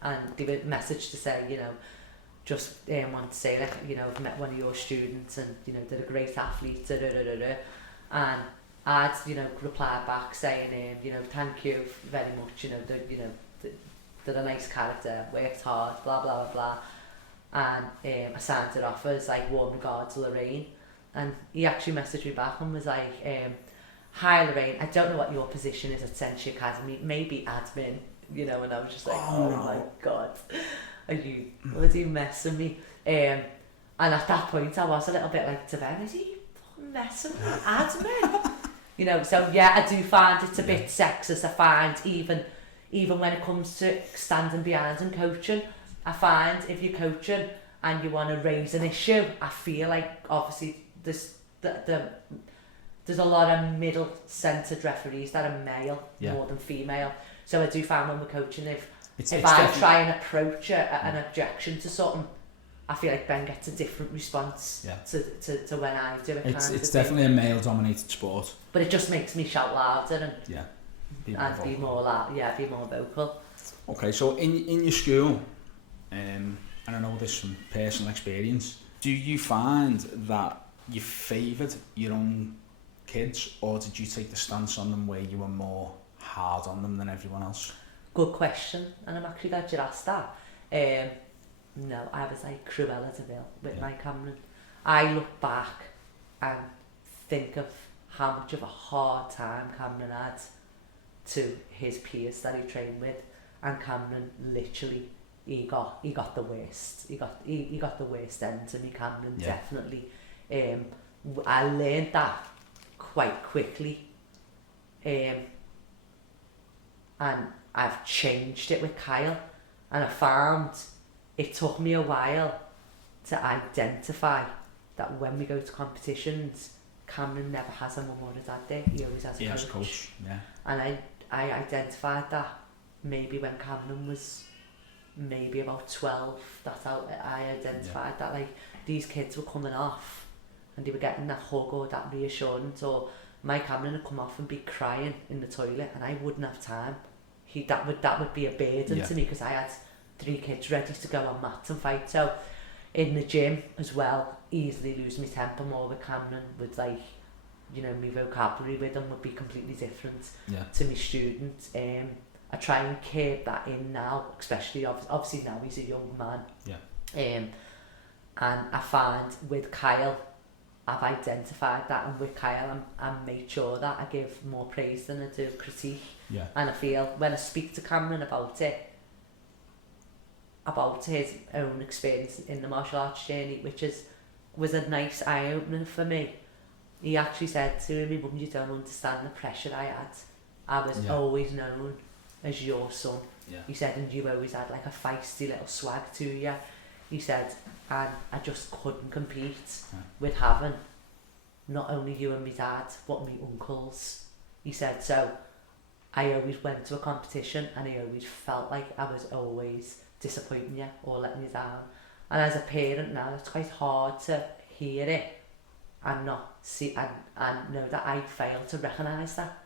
And they would message to say, just want to say that, I've met one of your students and, they're a great athlete, and I'd, replied back saying, thank you very much, they're a nice character, worked hard, blah, blah, blah, blah. And I signed it off as, like, warm regards to Lorraine. And he actually messaged me back and was like, hi Lorraine, I don't know what your position is at Senshi Academy, maybe admin, and I was just like, oh no. My God, are you messing me? And at that point I was a little bit like, to Ben, is he messing with admin? So yeah, I do find it's a bit sexist. I find even when it comes to standing behind and coaching, I find if you're coaching and you want to raise an issue, I feel like obviously there's a lot of middle-centred referees that are male more than female. So I do find when we're coaching, if I try and approach an objection to something, I feel like Ben gets a different response to when I do it. It's definitely a male-dominated sport. But it just makes me shout louder and be more vocal. Okay, so in your school, and I know this from personal experience, do you find that you favoured your own kids, or did you take the stance on them where you were more hard on them than everyone else? Good question, and I'm actually glad you asked that. No, I was like Cruella de Vil with my Cameron. I look back and think of how much of a hard time Cameron had to his peers that he trained with, and Cameron literally he got the worst. He got the worst end to me, Cameron, definitely. I learned that quite quickly, and I've changed it with Kyle, and I found it took me a while to identify that when we go to competitions, Cameron never has a mum or a dad there, he always has a coach. And I identified that maybe when Cameron was maybe about 12, that's how I identified that, like, these kids were coming off and they were getting that hug or that reassurance, or my Cameron would come off and be crying in the toilet and I wouldn't have time. That would be a burden to me, because I had 3 kids ready to go on mats and fight. So in the gym as well, easily lose my temper more with Cameron, with, like, my vocabulary with him would be completely different to my students. I try and keep that in now, especially obviously now he's a young man. And I find with Kyle, I've identified that, and with Kyle I made sure that I give more praise than I do critique. Yeah. And I feel when I speak to Cameron about it, about his own experience in the martial arts journey, which was a nice eye-opener for me. He actually said to me, "Mum, you don't understand the pressure I had. I was always known as your son." Yeah. He said, "and you always had like a feisty little swag to you." He said, "and I just couldn't compete with having not only you and my dad, but my uncles." He said, "so I always went to a competition and I always felt like I was always disappointing you or letting you down." And as a parent now, it's quite hard to hear it and not see and know that I failed to recognise that.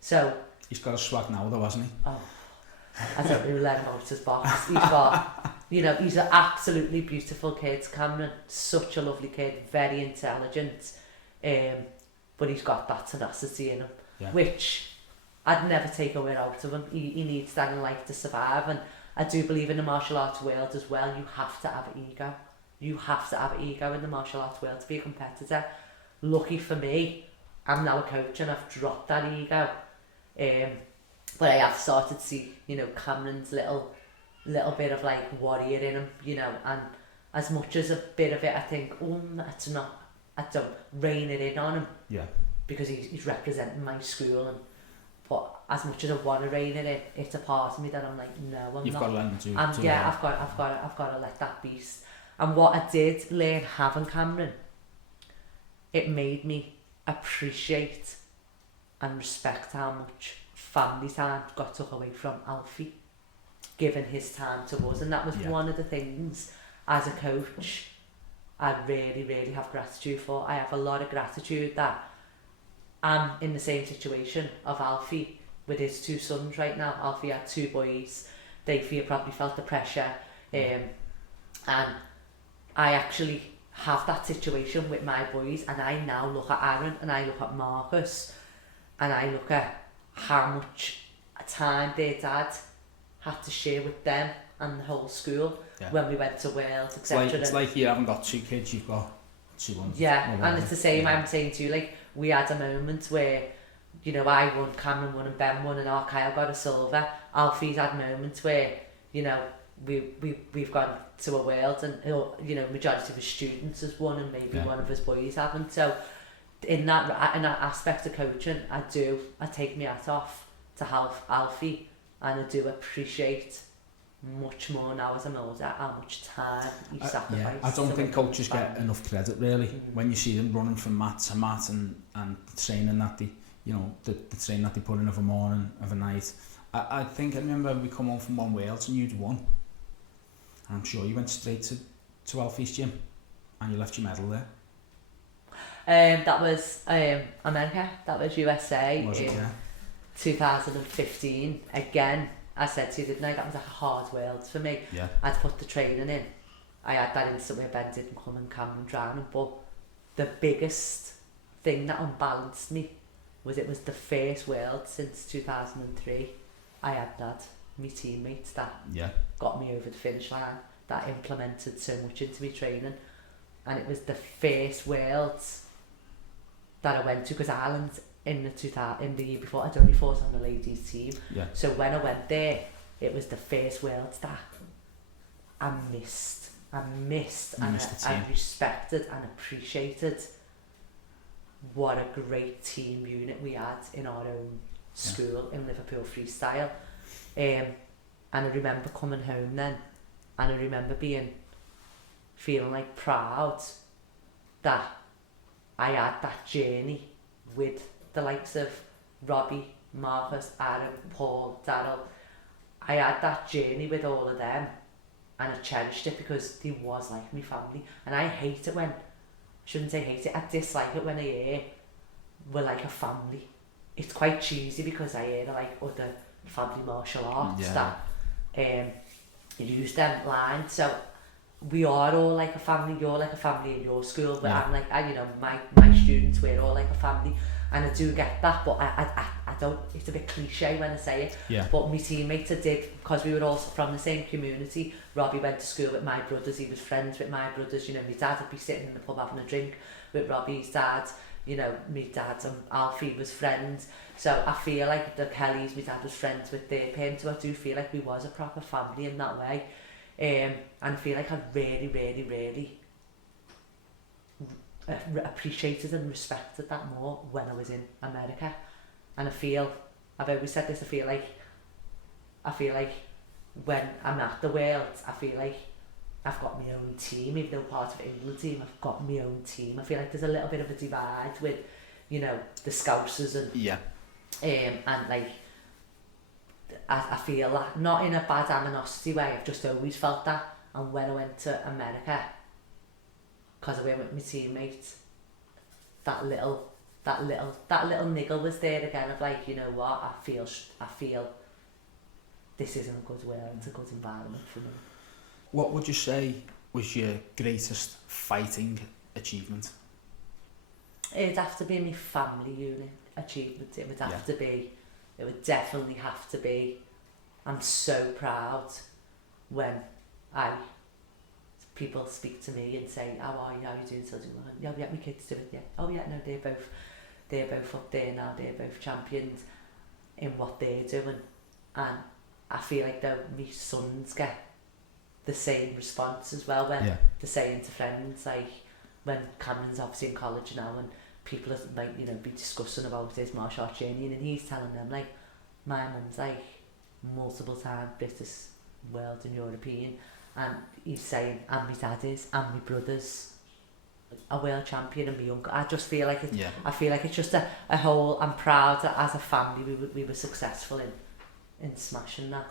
So he's got a swag now though, hasn't he? Oh, I don't really learn about his box. He's got, you know, he's an absolutely beautiful kid, Cameron. Such a lovely kid, very intelligent. But he's got that tenacity in him, which I'd never take away out of him. He needs that in life to survive. And I do believe in the martial arts world as well, you have to have an ego. You have to have an ego in the martial arts world to be a competitor. Lucky for me, I'm now a coach and I've dropped that ego. But I have started to see, you know, Cameron's little bit of like warrior in him, you know, and as much as a bit of it, I think, it's not, I don't rein it in on him. Yeah. Because he's representing my school, and but as much as I want to rein it in, it's a part of me that I'm like, no, I'm You've not. got to learn to. I've got to let that beast. And what I did learn having Cameron, it made me appreciate and respect how much family time got took away from Alfie, giving his time to us. And that was one of the things as a coach I really, really have gratitude for. I have a lot of gratitude that I'm in the same situation of Alfie with his two sons right now. Alfie had two boys. They probably felt the pressure. And I actually have that situation with my boys, and I now look at Aaron and I look at Marcus and I look at how much time their dad had to share with them and the whole school when we went to Wales, etc. It's like you haven't got two kids, you've got two ones. Yeah, and it's the same. I'm saying to you, like, we had a moment where, you know, I won, Cameron won and Ben won, and our Kyle got a silver. Alfie's had moments where, you know, we've gone to a world and, you know, majority of his students has won and maybe one of his boys haven't. So in that aspect of coaching, I take my hat off to Alfie, and I do appreciate much more now as I'm older how much time he sacrificed. I don't think coaches get enough credit really when you see them running from mat to mat and the training that they, you know, the training that they put in of a morning, of a night. I think I remember we come home from one Wales and you'd won. I'm sure you went straight to Alfie's gym and you left your medal there. That was America. That was USA. Was it, 2015. Again, I said to you, didn't I? That was a hard world for me. Yeah. I'd put the training in. I had that instant where Ben didn't come and Cameron drowning. But the biggest thing that unbalanced me was it was the first world since 2003. I had my teammates that got me over the finish line, that implemented so much into my training, and it was the first worlds that I went to, because Ireland in the year before I'd only fought on the ladies team. So when I went there, it was the first worlds that I missed and I respected and appreciated what a great team unit we had in our own school in Liverpool freestyle. And I remember coming home then, and I remember feeling like proud that I had that journey with the likes of Robbie, Marcus, Aaron, Paul, Daryl. I had that journey with all of them, and I cherished it because they was like my family. And I hate it when, shouldn't say hate it, I dislike it when I hear we're like a family. It's quite cheesy because I hear like other family martial arts that use them lines. So we are all like a family. You're like a family in your school, but I'm like, you know, my students, we're all like a family, and I do get that. But I it's a bit cliche when I say it, Yeah. but my teammates I did, because we were all from the same community. Robbie went to school with my brothers, he was friends with my brothers, you know, my dad would be sitting in the pub having a drink with Robbie's dad, you know, my dad and Alfie was friends. So I feel like the Kellys, my dad was friends with their parents, so I do feel like we was a proper family in that way. And I feel like I really appreciated and respected that more when I was in America. And I feel, I've always said this, I feel like when I'm at the World, I feel like I've got my own team, even though part of England team, I've got my own team. I feel like there's a little bit of a divide with, you know, the Scousers and like, I feel that, not in a bad animosity way, I've just always felt that. And when I went to America, because I went with my teammates, that little niggle was there again of like, you know what, I feel this isn't a good world, it's a good environment for me. What would you say was your greatest fighting achievement? It'd have to be my family unit achievement. It would have to be, it would definitely have to be. I'm so proud when people speak to me and say, how are you doing? So I do, yeah, my kids do it, yeah. Oh yeah, no, they're both up there now, they're both champions in what they're doing. And I feel like though my sons get the same response as well when they're saying to friends, like when Cameron's obviously in college now and people are like, you know, be discussing about his martial arts journey, and he's telling them like, my mum's like multiple time British, world and European, and he's saying, and my dad is, and my brother's a world champion, and my uncle. I just feel like I feel like it's just a whole, I'm proud that as a family we were successful in smashing that.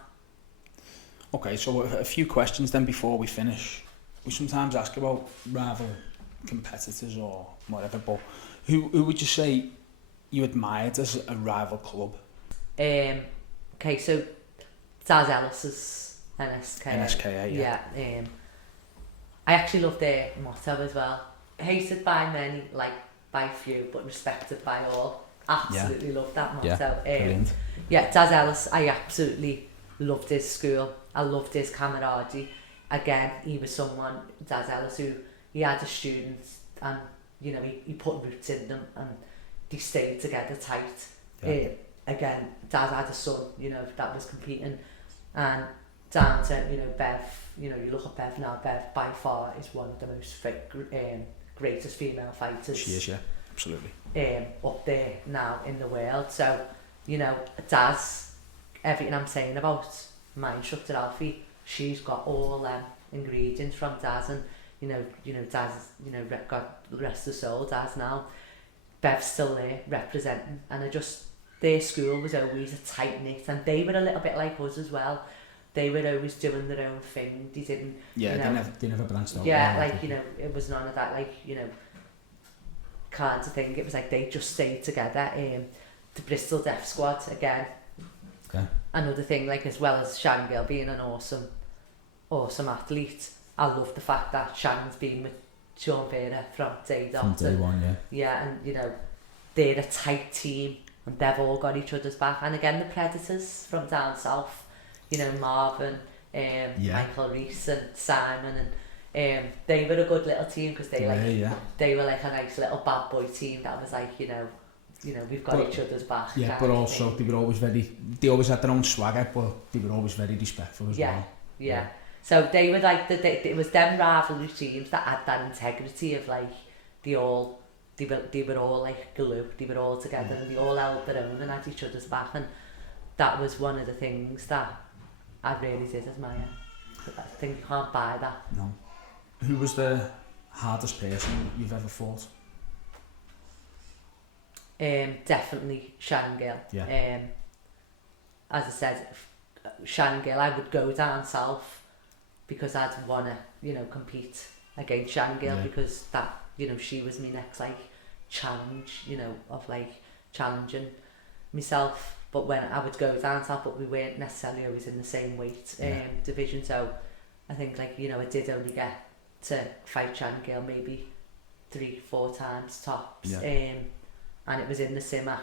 Okay, so a few questions then before we finish. We sometimes ask about rival competitors or whatever, but who would you say you admired as a rival club? Okay, so Daz Ellis's NSKA. Yeah. I actually love their motto as well. Hated by many, liked by few, but respected by all. Absolutely love that motto. Brilliant. Daz Ellis, I absolutely loved his school. I loved his camaraderie. Again, he was someone, Daz Ellis, who he had a student and, you know, he put roots in them and they stayed together tight. Again, Daz had a son, you know, that was competing, and down to, you know, Bev, you know, you look at Bev now, Bev by far is one of the most greatest female fighters. She is, yeah, absolutely. Up there now in the world. So, you know, Daz, everything I'm saying about my instructor Alfie, she's got all them ingredients from Daz, and you know Daz, you know, God rest her soul, Daz now. Bev's still there representing, and their school was always a tight knit, and they were a little bit like us as well. They were always doing their own thing. They didn't. Yeah, you know, they never branched out. Yeah, like, you know, it was none of that, like, you know, kind of thing. It was like they just stayed together. The Bristol Deaf Squad again. Okay. Another thing, like, as well as Sharon Gill being an awesome athlete, I love the fact that Sharon's been with Sean Vera from day dot. From day one, yeah. Yeah, and you know, they're a tight team and they've all got each other's back. And again, the Predators from down south, you know, Marvin, Michael Reese and Simon, and they were a good little team because they were like a nice little bad boy team that was like, you know, we've got each other's back. Yeah, but also they always had their own swagger, but they were always very respectful as well. Yeah. So they were like, it was them rivalry teams that had that integrity of like, they were all like glue, they were all together and they all held their own and had each other's back, and that was one of the things that I really did admire. I think you can't buy that. No. Who was the hardest person you've ever fought? Definitely Sharon Gill. Yeah. As I said, Sharon Gill, I would go down south because I'd want to, you know, compete against Sharon Gill because that, you know, she was my next like challenge, you know, of like challenging myself. But when I would go down south, but we weren't necessarily always in the same weight division. So I think, like, you know, I did only get to fight Sharon Gill maybe 3-4 times tops. Yeah. And it was in the CIMAC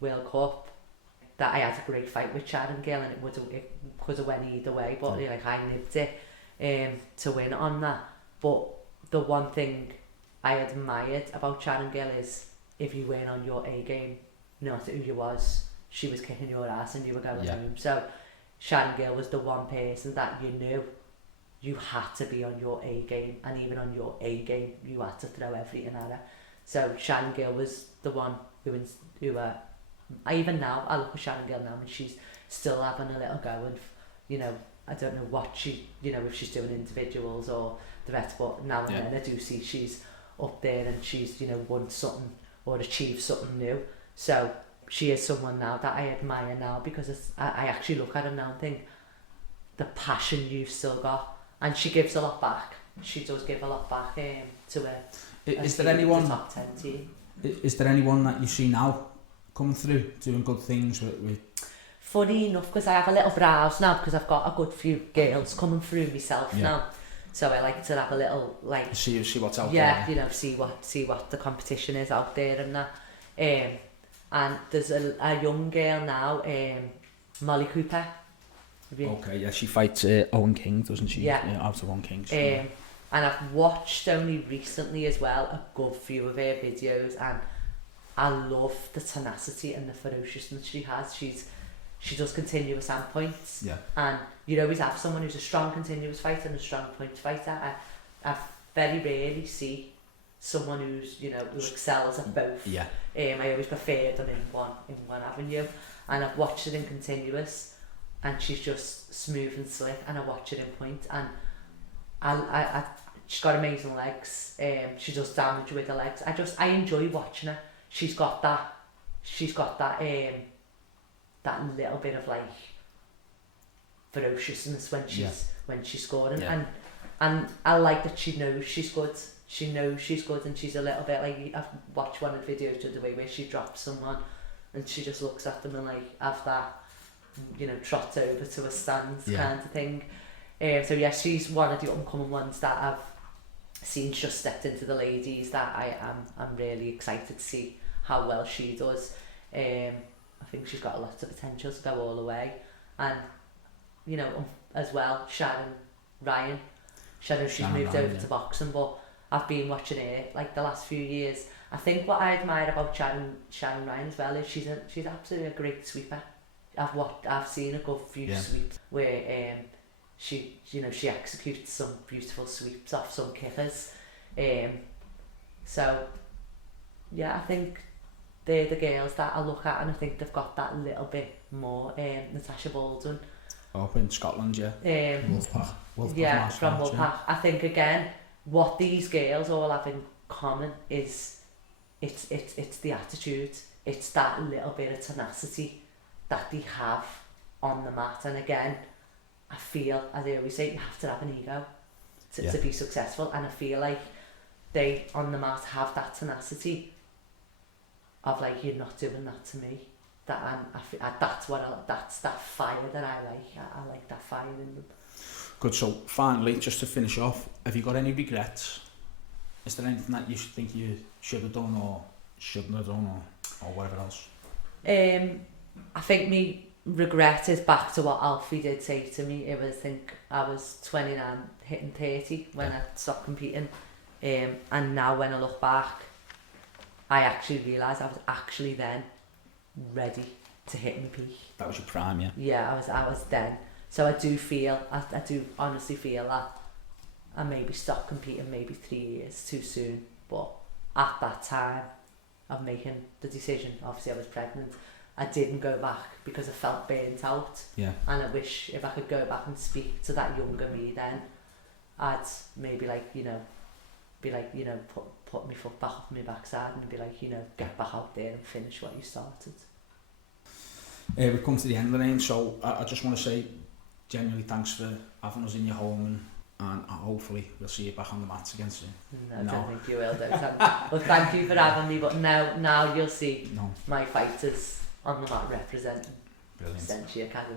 World Cup, that I had a great fight with Sharon Gill, and it could have went either way, but like I nipped it to win on that. But the one thing I admired about Sharon Gill is if you weren't on your A game, not who you was, she was kicking your ass and you were going home. So Sharon Gill was the one person that you knew you had to be on your A game, and even on your A game you had to throw everything at her. So Sharon Gill was the one who even now I look at Sharon Gill now and she's still having a little go, and you know, I don't know what she, you know, if she's doing individuals or the rest, but now and then I do see she's up there and she's, you know, won something or achieved something new. So she is someone now that I admire now, because I actually look at her now and think the passion you've still got, and she gives a lot back. She does give a lot back to her. Is there anyone, the top 10 team? Is there anyone that you see now coming through doing good things with? Funny enough, because I have a little browse now, because I've got a good few girls coming through myself now, so I like to have a little like see what's out there. Yeah, you know, see what the competition is out there and that. And there's a young girl now, Molly Cooper. Okay, yeah, she fights Owen King, doesn't she? Yeah, out of Owen King. And I've watched only recently as well a good few of her videos, and I love the tenacity and the ferociousness she has. She does continuous endpoints, and you always have someone who's a strong continuous fighter and a strong point fighter. I very rarely see someone who's, you know, who excels at both. I always prefer them in one avenue, and I've watched it in continuous, and she's just smooth and slick, and I watch it in point, and I she's got amazing legs. She does damage with her legs. I enjoy watching her. She's got that little bit of like ferociousness when she's scoring, and I like that she knows she's good. She knows she's good, and she's a little bit like, I've watched one of the videos the other way where she drops someone and she just looks at them and like have that, you know, trot over to a stance kind of thing. So yeah, she's one of the upcoming ones that I've seen just stepped into the ladies that I'm really excited to see how well she does. I think she's got lots of potential to go all the way, and you know, as well, Sharon Ryan. She's moved over to boxing, but I've been watching her like the last few years. I think what I admire about Sharon Ryan as well is she's absolutely a great sweeper. I've seen a good few sweeps where she executes some beautiful sweeps off some kickers. So yeah, I think they're the girls that I look at, and I think they've got that little bit more. Natasha Baldwin. Up in Scotland, Wolfpack from Wolfpack. Yeah. I think again, what these girls all have in common is it's the attitude. It's that little bit of tenacity that they have on the mat. And again, I feel, as I always say, you have to have an ego to be successful. And I feel like they on the mat have that tenacity of like, you're not doing that to me. That's that fire that I like. I like that fire in them. Good. So finally, just to finish off, have you got any regrets? Is there anything that you think you should have done or shouldn't have done, or whatever else? I think me regret is back to what Alfie did say to me. I think I was 29 hitting 30 when I stopped competing, and now when I look back, I actually realised I was actually then ready to hit my peak. That was your prime, yeah? Yeah, I was then. So I do honestly feel that I maybe stopped competing maybe 3 years too soon, but at that time of making the decision, obviously I was pregnant, I didn't go back because I felt burnt out. Yeah. And I wish if I could go back and speak to that younger me then, I'd maybe put my foot back off my backside and be like, get back out there and finish what you started. We've come to the end of the name, so I just want to say genuinely thanks for having us in your home, and hopefully we'll see you back on the mats again soon. I don't think you will, well, thank you for having me, but now you'll see my fighters on the mat representing Senshi Academy.